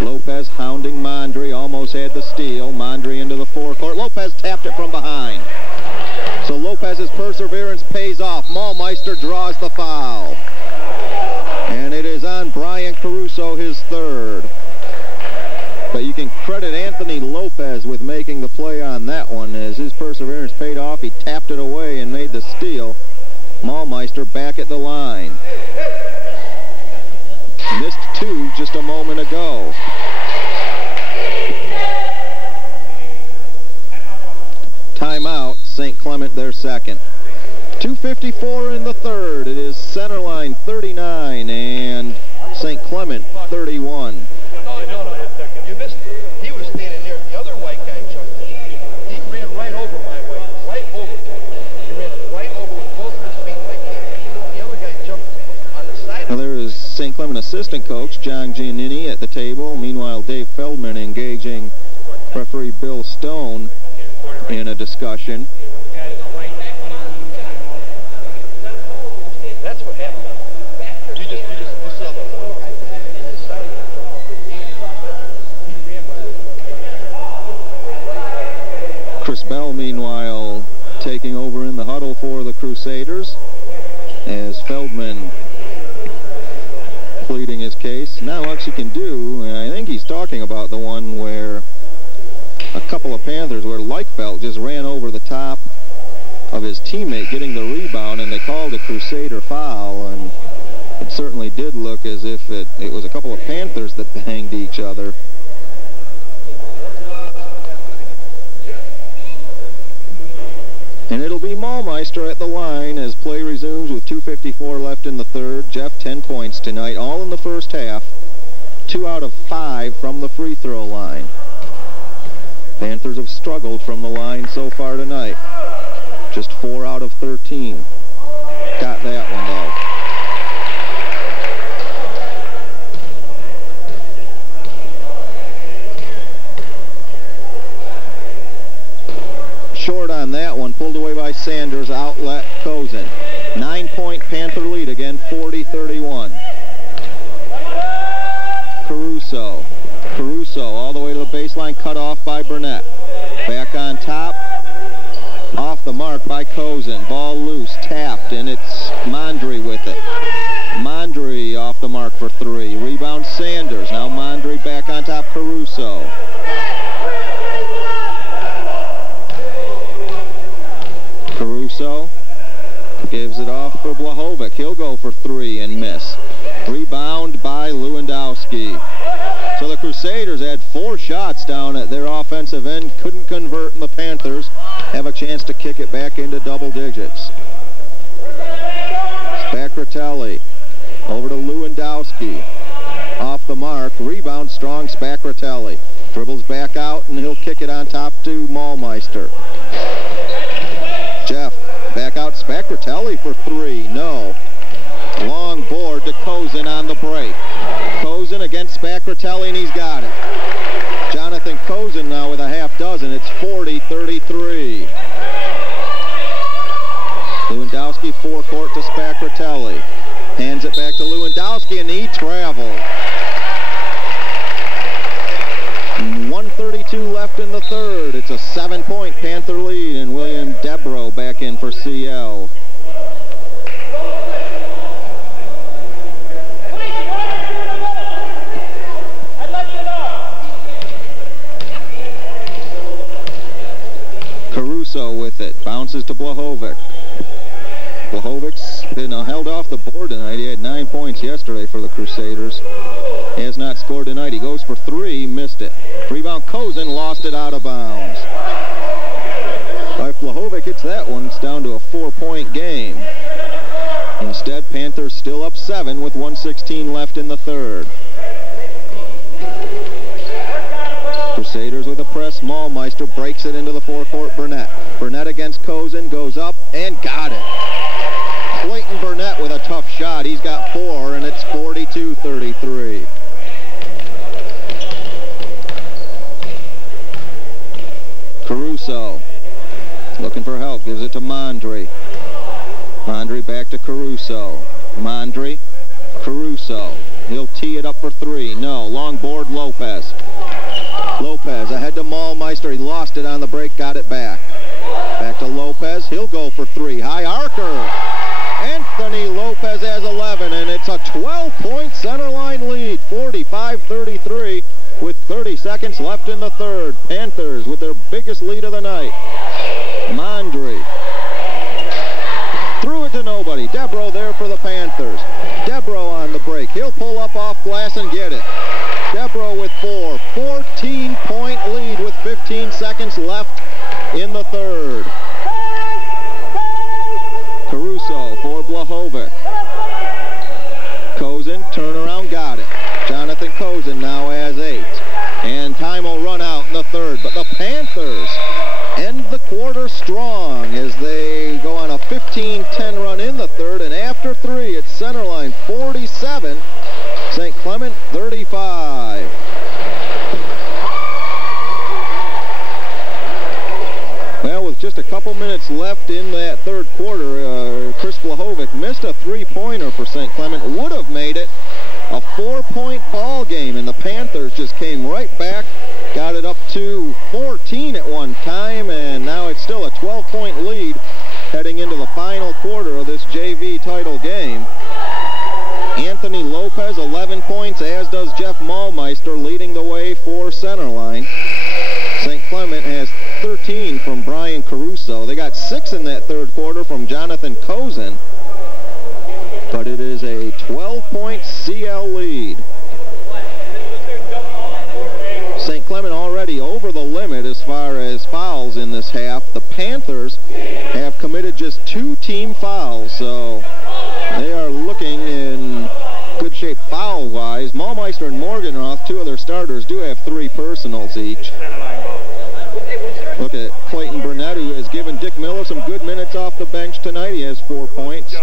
Lopez hounding Mondry, almost had the steal. Mondry into the forecourt. Lopez tapped it from behind. So Lopez's perseverance pays off. Maulmeister draws the foul. And it is on Brian Caruso, his third. But you can credit Anthony Lopez with making the play on that one, as his perseverance paid off. He tapped it away and made the steal. Maulmeister back at the line. Missed 2 just a moment ago. Timeout, St. Clement their second. 2:54 in the third. It is Centerline 39 and St. Clement 31. You missed it. He was standing there. The other white guy jumped in. He ran right over my way. Right over. He ran right over with both of his feet like that. The other guy jumped on the side. Now there is St. Clement assistant coach John Giannini at the table. Meanwhile, Dave Feldman engaging referee Bill Stone in a discussion. That's what happened. You saw the Chris Bell, meanwhile, taking over in the huddle for the Crusaders as Feldman pleading his case. Now what you can do, and I think he's talking about the one where a couple of Panthers, where Leichfeld just ran over the top of his teammate getting the rebound, and they called a Crusader foul, and it certainly did look as if it was a couple of Panthers that banged each other. And it'll be Maulmeister at the line as play resumes with 2:54 left in the third. Jeff, 10 points tonight, all in the first half. 2 out of 5 from the free throw line. Panthers have struggled from the line so far tonight. Just 4 out of 13. Got that one, though. Short on that one, pulled away by Sanders, outlet Kozin. 9-point Panther lead again, 40-31. Caruso all the way to the baseline, cut off by Burnett. Back on top, off the mark by Kozin. Ball loose, tapped, and it's Mondry with it. Mondry off the mark for 3. Rebound Sanders. Now Mondry back on top, Caruso. Caruso gives it off for Blahovic. He'll go for 3 and miss. Rebound by Lewandowski. So the Crusaders had 4 shots down at their offensive end, couldn't convert, and the Panthers have a chance to kick it back into double digits. Spacratelli over to Lewandowski. Off the mark, rebound strong, Spacratelli. Dribbles back out, and he'll kick it on top to Maulmeister. Jeff, back out, Spacratelli for 3, no. Long board to Kozin on the break. Kozin against Spacratelli, and he's got it. Jonathan Kozin now with a half dozen. It's 40-33. Lewandowski forecourt to Spacratelli. Hands it back to Lewandowski, and he traveled. 1:32 left in the third. It's a 7-point Panther lead, and William Debro back in for CL. Caruso with it. Bounces to Blahovic. Blahovic's been held off the board tonight. He had 9 points yesterday for the Crusaders. He has not scored tonight. He goes for 3, missed it. Rebound Kozin, lost it out of bounds. If Blahovic hits that one, it's down to a 4-point game. Instead, Panthers still up 7 with 1:16 left in the third. Crusaders with a press. Maulmeister breaks it into the forecourt. Burnett against Kozin, goes up and got it. Clayton Burnett with a tough shot. He's got 4, and it's 42-33. Caruso looking for help, gives it to Mondry. Mondry back to Caruso. Mondry, Caruso. He'll tee it up for 3. No. Long board, Lopez. Lopez ahead to Maulmeister. He lost it on the break, got it back. Back to Lopez. He'll go for 3. High arcer. Anthony Lopez has 11, and it's a 12-point centerline lead. 45-33 with 30 seconds left in the third. Panthers with their biggest lead of the night. Mondry. Threw it to nobody. Debro there for the Panthers. Debro on the break. He'll pull up off glass and get it. Debro with 4. 14-point lead with 15 seconds left in the third. Caruso for Blahovic. Kozin, turnaround, got it. Jonathan Kozin now has 8. And time will run out in the third. But the Panthers end the quarter strong as they go on a 15-10 run in the third. And after 3, it's centerline 47, St. Clement 35. couple minutes left in that third quarter. Chris Blahovic missed a three-pointer for St. Clement. Would have made it a 4-point ball game, and the Panthers just came right back, got it up to 14 at one time, and now it's still a 12-point lead heading into the final quarter of this JV title game. Anthony Lopez, 11 points, as does Jeff Maulmeister, leading the way for Centerline. St. Clement has 13 from Brian Caruso. They got 6 in that third quarter from Jonathan Kozin. But it is a 12-point CL lead. St. Clement already over the limit as far as fouls in this half. The Panthers have committed just 2 team fouls, so they are looking in good shape foul-wise. Maulmeister and Morgenroth, 2 of their starters, do have 3 personals each. Look at Clayton Burnett, who has given Dick Miller some good minutes off the bench tonight. He has 4 points.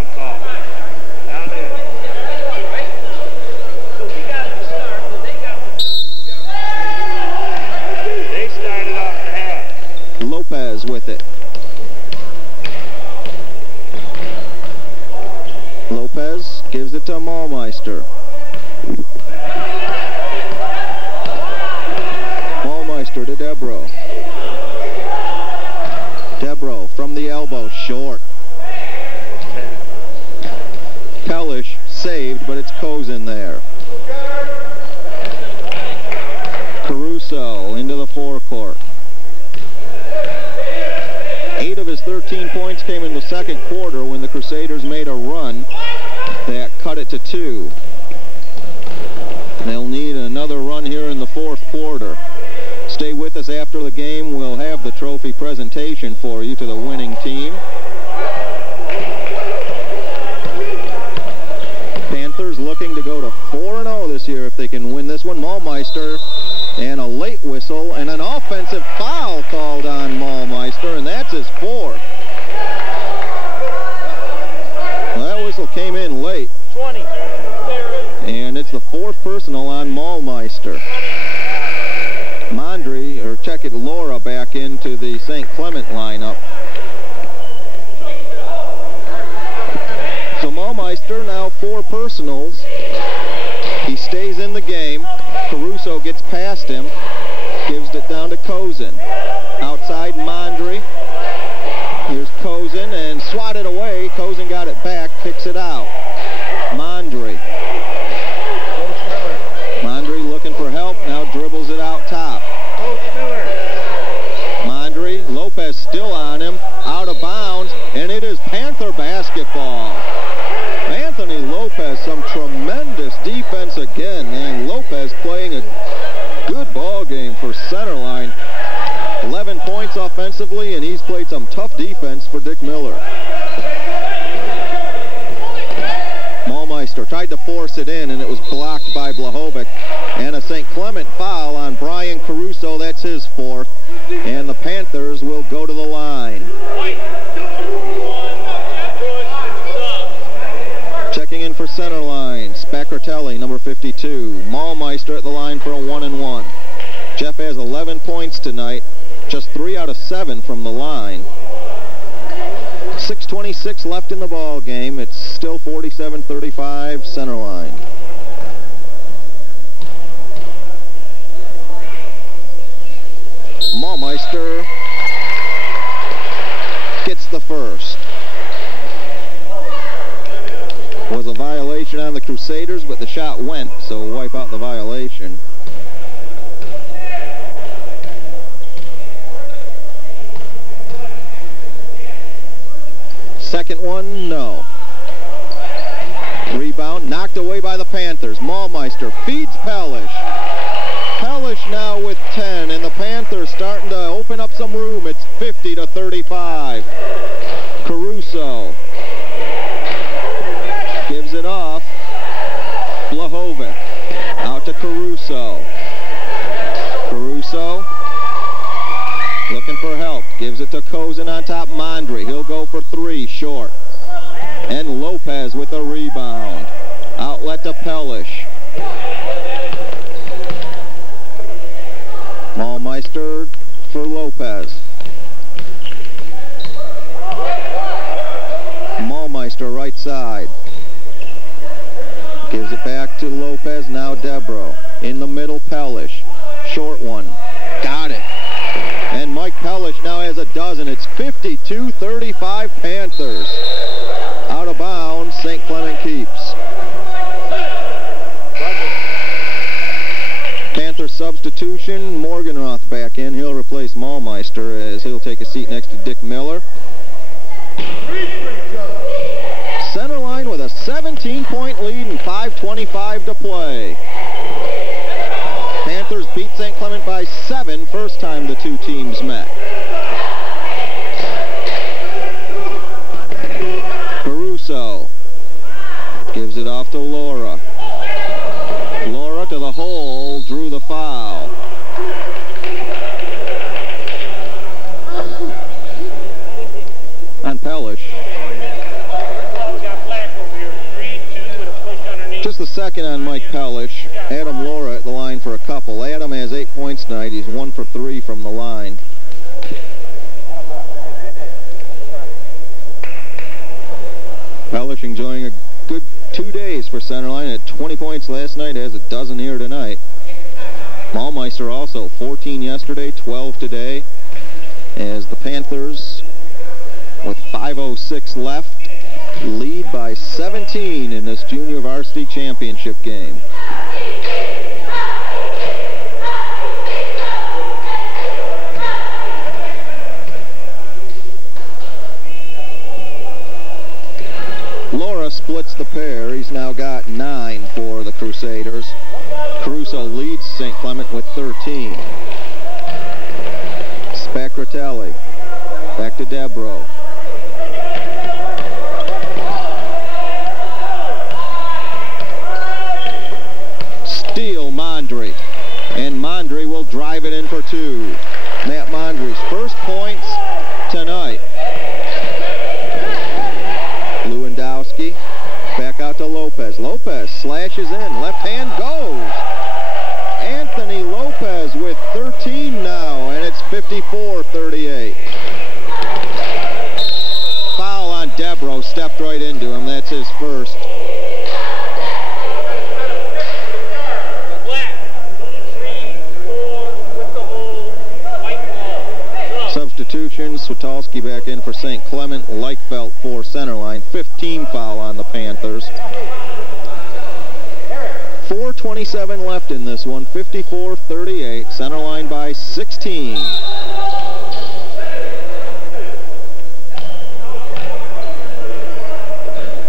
Lopez with it. Lopez gives it to Maulmeister. Maulmeister to Debro. Debro from the elbow, short. Pellish saved, but it's Kozin there. Caruso into the forecourt. 8 of his 13 points came in the second quarter when the Crusaders made a run that cut it to 2. They'll need another run here in the fourth quarter. Stay with us after the game. We'll have the trophy presentation for you to the winning team. Panthers looking to go to 4-0 this year if they can win this one. Maulmeister, and a late whistle and an offensive foul called on Maulmeister, and that's his 4th. Well, that whistle came in late. 20. And it's the 4th personal on Maulmeister. Mondry, or check it, Laura back into the St. Clement lineup. So Maulmeister now 4 personals. He stays in the game. Caruso gets past him, gives it down to Kozin. Outside Mondry. Here's Kozin, and swatted away. Kozin got it back, picks it out. Mondry. Mondry looking for help, now dribbles it out top. Mondry, Lopez still on him, out of bounds, and it is Panther basketball. Anthony Lopez, some tremendous defense again, and Lopez playing a good ball game for Centerline. 11 points offensively, and he's played some tough defense for Dick Miller. Maulmeister tried to force it in, and it was blocked by Blahovic. And a St. Clement foul on Brian Caruso. That's his 4th. And the Panthers will go to the line. Checking in for Centerline, Spaccartelli, number 52. Maulmeister at the line for a 1-and-1. Jeff has 11 points tonight, just 3 out of 7 from the line. 6:26 left in the ball game. It's still 47-35 Centerline. Maulmeister gets the first. Was a violation on the Crusaders, but the shot went, so we'll wipe out the violation. Second one, no. Rebound, knocked away by the Panthers. Maulmeister feeds Pellish. Pellish now with 10, and the Panthers starting to open up some room. It's 50-35. Caruso gives it off. Blahovic out to Caruso. Caruso looking for help. Gives it to Kozin on top. Mondry. He'll go for 3, short. And Lopez with a rebound. Outlet to Pellish. Maulmeister for Lopez. Gives it back to Lopez, now Debro. In the middle, Pellish. Short one. Got it. And Mike Pellish now has a dozen. It's 52-35 Panthers. Out of bounds, St. Clement keeps. Panther substitution, Morgenroth back in. He'll replace Maulmeister as he'll take a seat next to Dick Miller. Center line with a 17-point lead and 5:25 to play. Panthers beat St. Clement by 7 first time the two teams met. Caruso gives it off to Laura. Laura to the hole, drew the foul. On Pellish. Just the second on Mike Pellish. Adam Laura at the line for a couple. Adam has 8 points tonight. He's 1 for 3 from the line. Pellish enjoying a good 2 days for Centerline. At 20 points last night, has a dozen here tonight. Maulmeister also 14 yesterday, 12 today. As the Panthers, with 5:06 left, lead by 17 in this junior varsity championship game. Laura splits the pair. He's now got 9 for the Crusaders. Caruso leads St. Clement with 13. Spacratelli. Back to Debro. Steal Mondry. And Mondry will drive it in for 2. Matt Mondry's first points tonight. Lewandowski back out to Lopez. Lopez slashes in. Left hand goes. Anthony Lopez with 13 now, and it's 54-38. Foul on Debro. Stepped right into him. That's his first. Substitutions, Switalski back in for St. Clement, Leichfeld for Centerline. 15 foul on the Panthers. 4:27 left in this one, 54-38. Centerline by 16.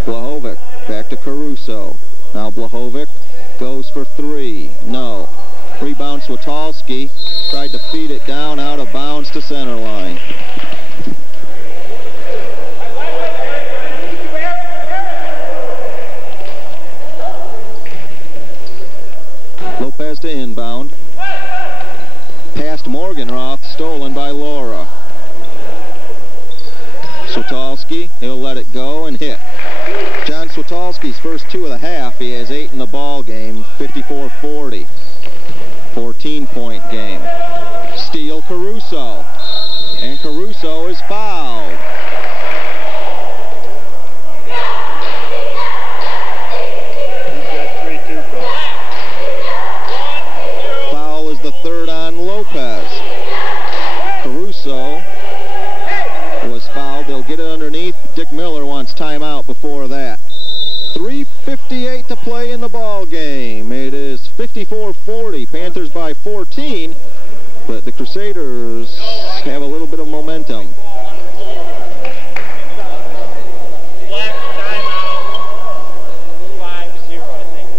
Blahovic back to Caruso. Now Blahovic goes for 3. No. Rebound Switalski. Tried to feed it down, out of bounds to center line. Lopez to inbound. Past Morgenroth, stolen by Laura. Switalski, he'll let it go and hit. John Switalski's first 2 of the half. He has 8 in the ball game, 54-40. 14-point game. Steal Caruso. And Caruso is fouled. He's got 3-2 calls. Foul is the third on Lopez. Caruso was fouled. They'll get it underneath. Dick Miller wants timeout before that. 3:58 to play in the ball game. It is 54-40. Panthers by 14, but the Crusaders have a little bit of momentum. Black timeout. 5-0, I think.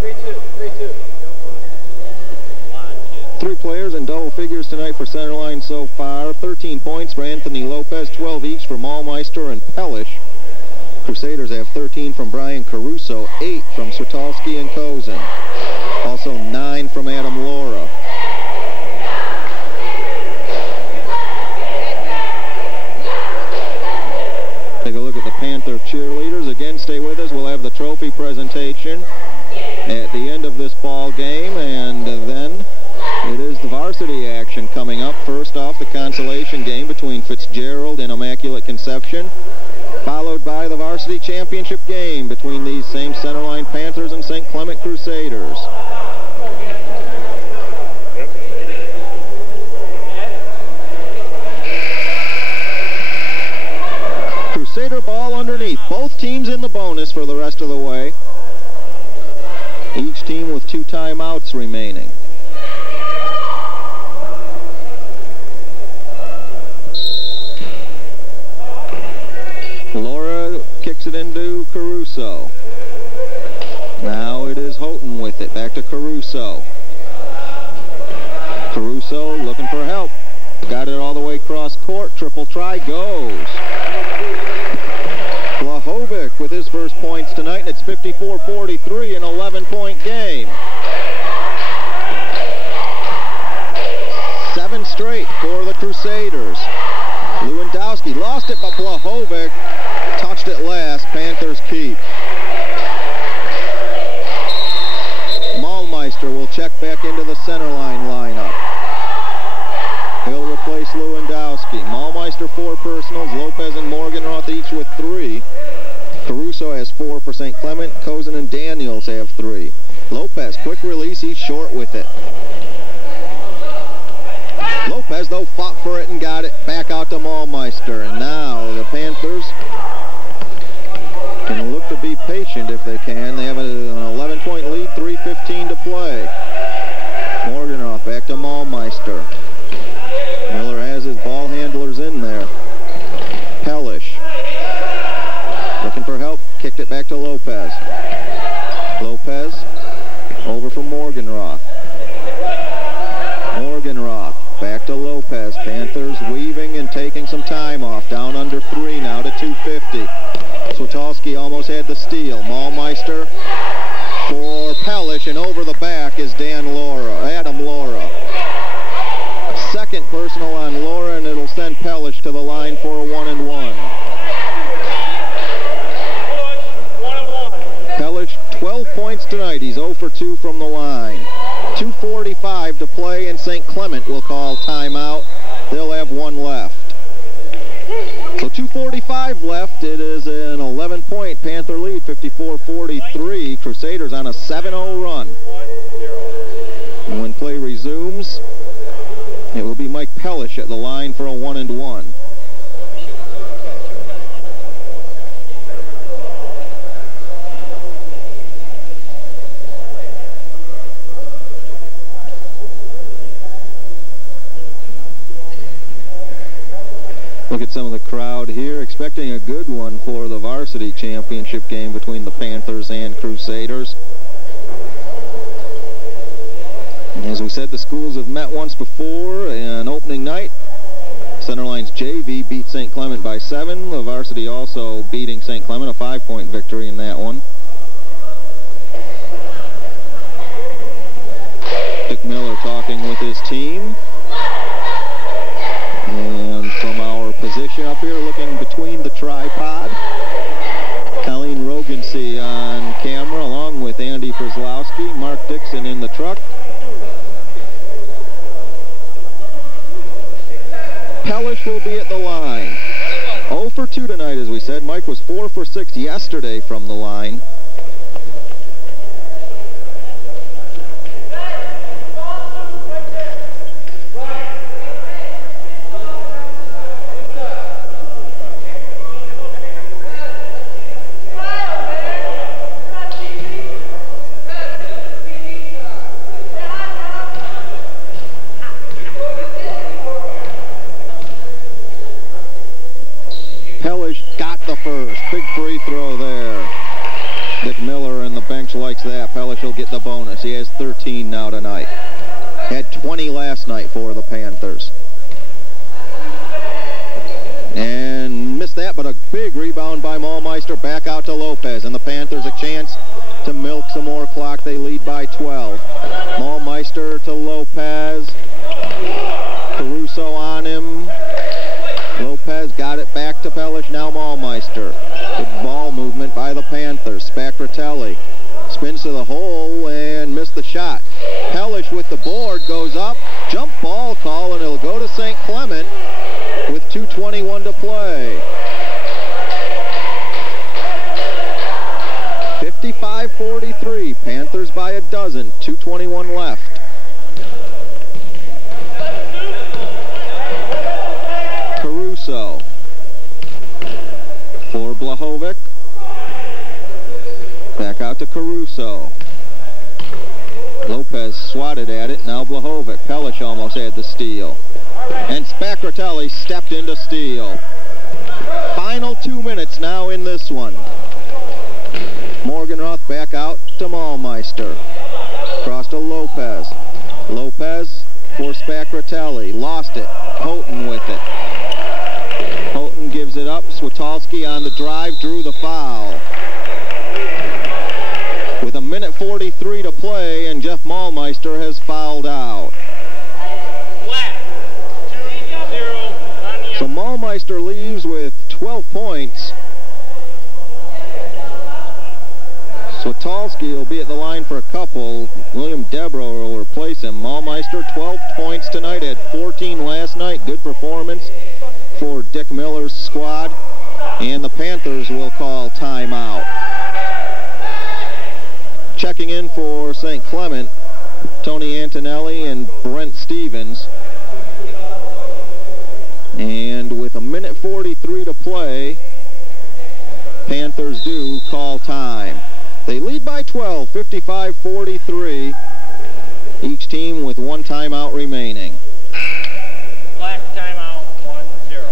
3-2. 3 players in double figures tonight for Centerline so far. 13 points for Anthony Lopez, 12 each for Maulmeister and Pellish. Crusaders have 13 from Brian Caruso, 8 from Switalski and Kozin. Also 9 from Adam Laura. Take a look at the Panther cheerleaders. Again, stay with us. We'll have the trophy presentation at the end of this ball game, and then it is the varsity action coming up. First off, the consolation game between Fitzgerald and Immaculate Conception. followed by the varsity championship game between these same Centerline Panthers and St. Clement Crusaders. Crusader ball underneath. Both teams in the bonus for the rest of the way. Each team with 2 timeouts remaining. Laura kicks it into Caruso. Now it is Houghton with it. Back to Caruso. Caruso looking for help. Got it all the way cross court. Triple try goes. Blahovic with his first points tonight, and it's 54-43, an 11-point game. 7 straight for the Crusaders. Lewandowski lost it, but Blahovic touched it last. Panthers keep. Maulmeister will check back into the centerline lineup. He'll replace Lewandowski. Maulmeister 4 personals. Lopez and Morgenroth each with 3. Caruso has 4 for St. Clement. Cozen and Daniels have 3. Lopez, quick release. He's short with it. Lopez, though, fought for it and got it back out to Maulmeister. And now the Panthers can look to be patient if they can. They have an 11-point lead, 3:15 to play. Morgenroth back to Maulmeister. Miller has his ball handlers in there. Pellish looking for help, kicked it back to Lopez. Lopez over for Morgenroth. Morgenroth back to Lopez. Panthers weaving and taking some time off. Down under 3 now to 2:50. Switalski almost had the steal. Maulmeister for Pellish, and over the back is Adam Laura. Second personal on Laura, and it'll send Pellish to the line for a 1-and-1. Pellish, 12 points tonight. He's 0 for 2 from the line. 2:45 to play, and St. Clement will call timeout. They'll have 1 left. So 2:45 left. It is an 11-point Panther lead, 54-43. Crusaders on a 7-0 run. And when play resumes, it will be Mike Pellish at the line for a 1-and-1. Look at some of the crowd here, expecting a good one for the varsity championship game between the Panthers and Crusaders. As we said, the schools have met once before, and opening night, Centerline's JV beat St. Clement by 7. The varsity also beating St. Clement, a 5-point victory in that one. Dick Miller talking with his team. And from our position up here, looking between the tripod, Colleen Rogansey on camera, along with Andy Przlowski, Mark Dixon in the truck. Pellish will be at the line. 0 for 2 tonight, as we said. Mike was 4 for 6 yesterday from the line. Pellish got the first. Big free throw there. Dick Miller and the bench likes that. Pellish will get the bonus. He has 13 now tonight. Had 20 last night for the Panthers. And missed that, but a big rebound by Maulmeister. Back out to Lopez, and the Panthers a chance to milk some more clock. They lead by 12. Maulmeister to Lopez. Caruso on him. Lopez got it back to Pellish, now Maulmeister. Good ball movement by the Panthers. Spacratelli spins to the hole and missed the shot. Pellish with the board goes up. Jump ball call, and it'll go to St. Clement with 2:21 to play. 55-43. Panthers by a dozen. 2:21 left. Caruso for Blahovic. Back out to Caruso. Lopez swatted at it. Now Blahovic. Pellish almost had the steal. And Spacratelli stepped in to steal. Final 2 minutes now in this one. Morgenroth back out to Maulmeister. Cross to Lopez. Lopez for Spacratelli. Lost it. Houghton with it. Houghton gives it up. Switalski on the drive. Drew the foul. With 1:43 to play, and Jeff Maulmeister has fouled out. So Maulmeister leaves with 12 points. Switalski will be at the line for a couple. William Debro will replace him. Maulmeister, 12 points tonight, had 14 last night. Good performance for Dick Miller's squad. And the Panthers will call timeout. Checking in for St. Clement, Tony Antonelli and Brent Stevens. And with 1:43 to play, Panthers do call time. They lead by 12, 55-43. Each team with one timeout remaining. Black timeout, 1-0.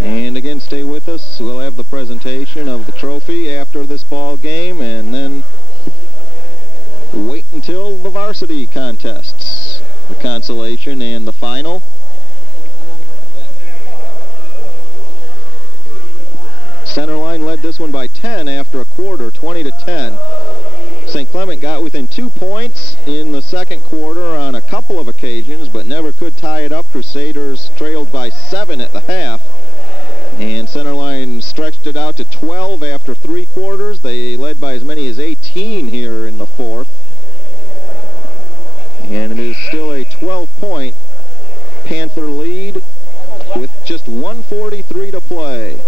And again, stay with us. We'll have the presentation of the trophy after this ball game, and then wait until the varsity contests, the consolation and the final. Centerline led this one by 10 after a quarter, 20-10. St. Clement got within 2 points in the second quarter on a couple of occasions, but never could tie it up. Crusaders trailed by 7 at the half. And Centerline stretched it out to 12 after 3 quarters. They led by as many as 18 here in the fourth. And it is still a 12-point Panther lead with just 1:43 to play.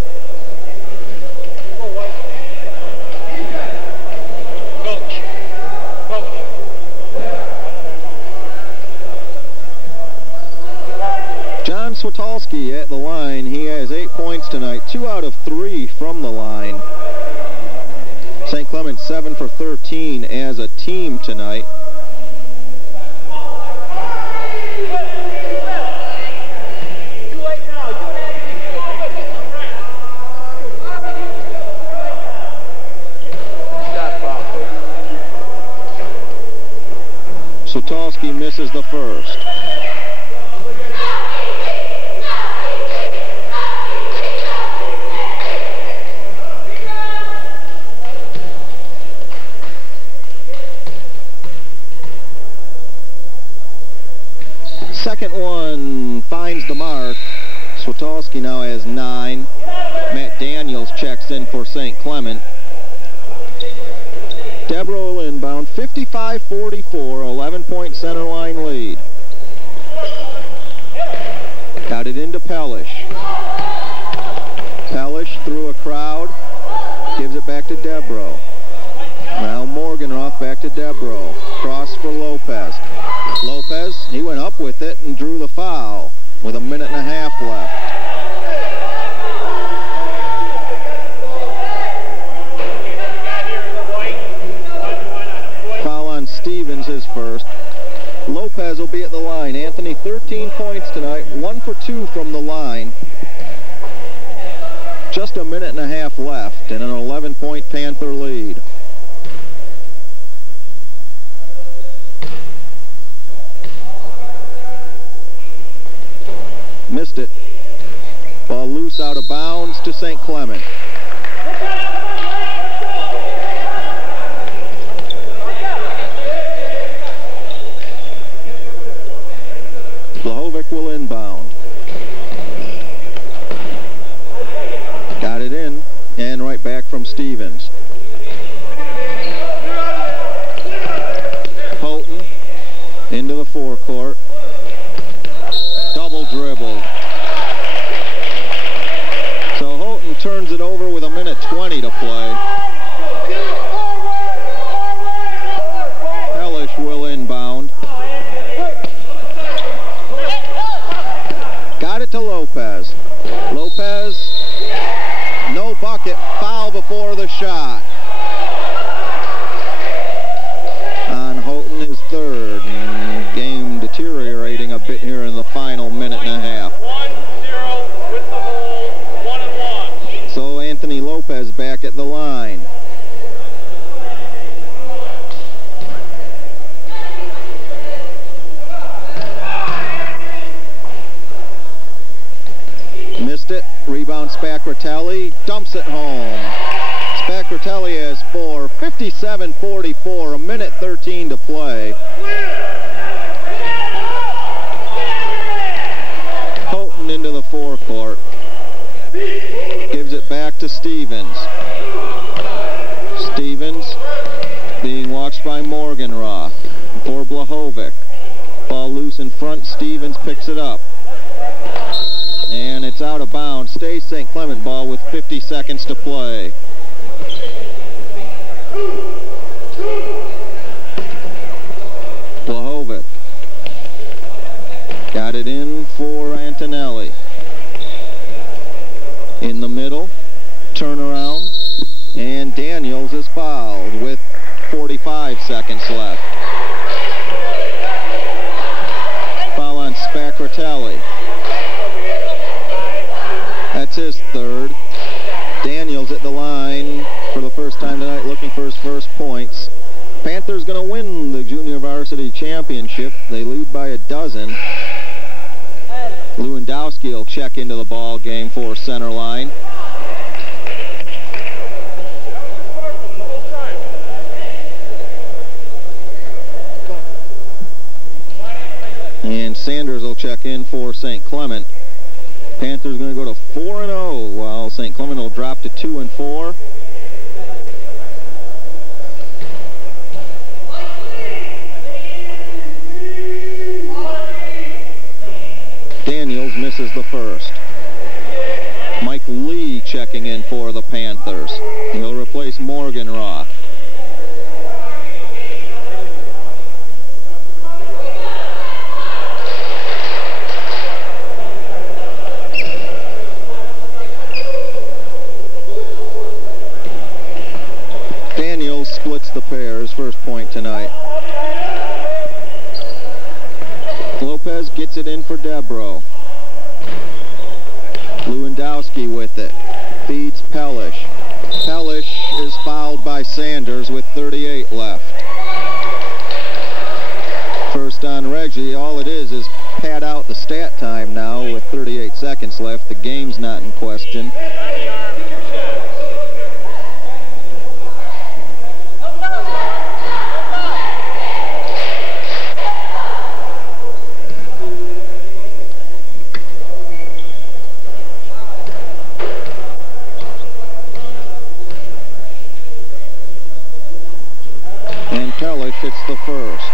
John Switalski at the line. He has 8 points tonight, 2 out of 3 from the line. St. Clement 7 for 13 as a team tonight. Switalski misses the first. Second one finds the mark. Switalski now has 9. Matt Daniels checks in for St. Clement. Debro will inbound, 55-44, 11-point centerline lead. Got it into Pellish. Pellish through a crowd, gives it back to Debro. Now Morgenroth back to Debro. Cross for Lopez. Lopez, he went up with it and drew the foul with 1.5 minutes left. Foul on Stevens, his first. Lopez will be at the line. Anthony, 13 points tonight, 1 for 2 from the line. Just 1.5 minutes left and an 11-point Panther lead. Missed it. Ball loose out of bounds to St. Clement. Blahovic will inbound. Got it in, and right back from Stevens. Houghton into the forecourt. Double dribble. So Houghton over with 1:20 to play. Hellish will inbound. Got it to Lopez. Lopez, no bucket, foul before the shot. On Houghton, his third. Game deteriorating a bit here in the final minute and a half. 1-0 with the hold, 1-1. So Anthony Lopez back at the line. Missed it. Rebound Spacratelli. Dumps it home. Spacratelli has 4. 57-44. 1:13 to play. Houghton into the forecourt. Gives it back to Stevens. Stevens being watched by Morganroth for Blahovic. Ball loose in front. Stevens picks it up. And it's out of bounds. Stays St. Clement ball with 50 seconds to play. Blahovic. Got it in for Antonelli. In the middle. Turnaround. And Daniels is fouled with 45 seconds left. Foul on Spacratelli. That's his third. Daniels at the line for the first time tonight, looking for his first points. Panthers going to win the junior varsity championship. They lead by 12. Lewandowski will check into the ball game for center line. And Sanders will check in for St. Clement. Panthers going to go to 4-0, while St. Clement will drop to 2-4. Daniels misses the first. Mike Lee checking in for the Panthers. He'll replace Morganroth. Daniels splits the pairs, first point tonight. Lopez gets it in for Debro. Lewandowski with it. Feeds Pellish. Pellish is fouled by Sanders with 38 left. First on Reggie. All it is pad out the stat time now with 38 seconds left. The game's not in question. And Pellish hits the first.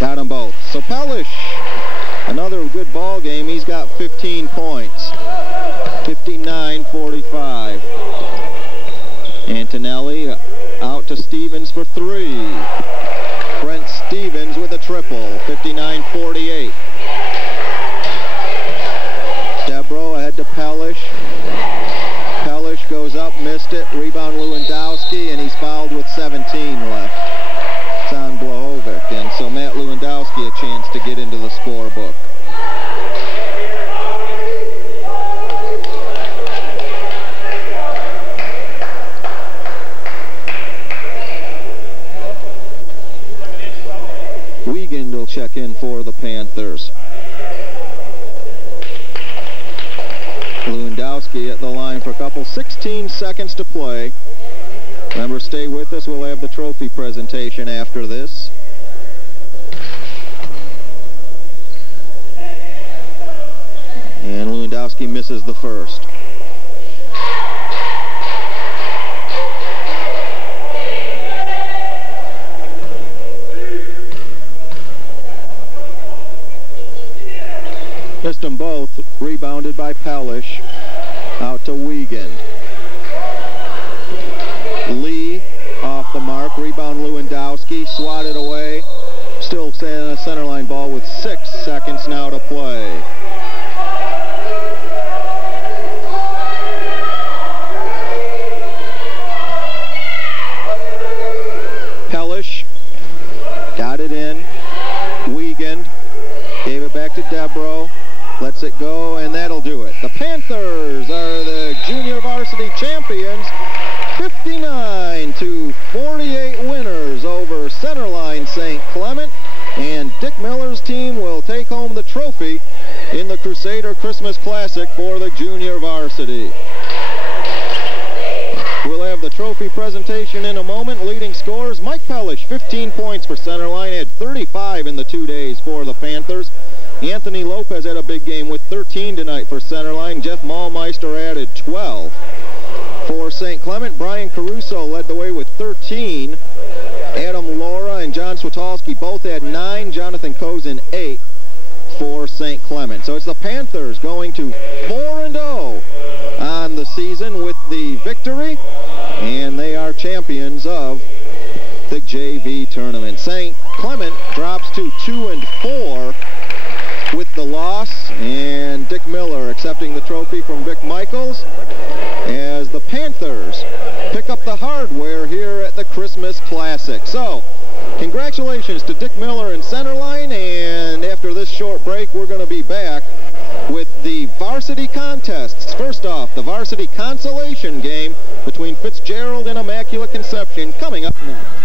Got them both. So Pellish, another good ball game. He's got 15 points. 59-45. Antonelli out to Stevens for 3. Brent Stevens with a triple. 59-48. Debro ahead to Pellish. Pellish goes up, missed it. Rebound Lewandowski, and he's fouled with 17 left. It's on Blahovic, and so Matt Lewandowski a chance to get into the scorebook. Wiegand will check in for the Panthers. Lewandowski at the line for a couple. 16 seconds to play. Remember, stay with us. We'll have the trophy presentation after this. And Lewandowski misses the first. Missed them both. Rebounded by Pellish. Out to Wiegand. Lee off the mark. Rebound Lewandowski. Swatted away. Still standing a center line ball with 6 seconds now to play. Pellish got it in. Wiegand gave it back to Debro. Lets it go, and that'll do it. The Panthers are the junior varsity champions. 59-48 winners over Centerline St. Clement. And Dick Miller's team will take home the trophy in the Crusader Christmas Classic for the junior varsity. We'll have the trophy presentation in a moment. Leading scores, Mike Pellish, 15 points for Centerline, had 35 in the 2 days for the Panthers. Anthony Lopez had a big game with 13 tonight for Centerline. Jeff Maulmeister added 12. For St. Clement, Brian Caruso led the way with 13. Adam Laura and John Switalski both had 9. Jonathan Kozin 8 for St. Clement. So it's the Panthers going to 4-0 on the season with the victory, and they are champions of the JV tournament. St. Clement drops to 2-4 with the loss, and Dick Miller accepting the trophy from Vic Michaels as the Panthers pick up the hardware here at the Christmas Classic. So, congratulations to Dick Miller and Centerline, and after this short break, we're going to be back with the varsity contests. First off, the varsity consolation game between Fitzgerald and Immaculate Conception coming up next.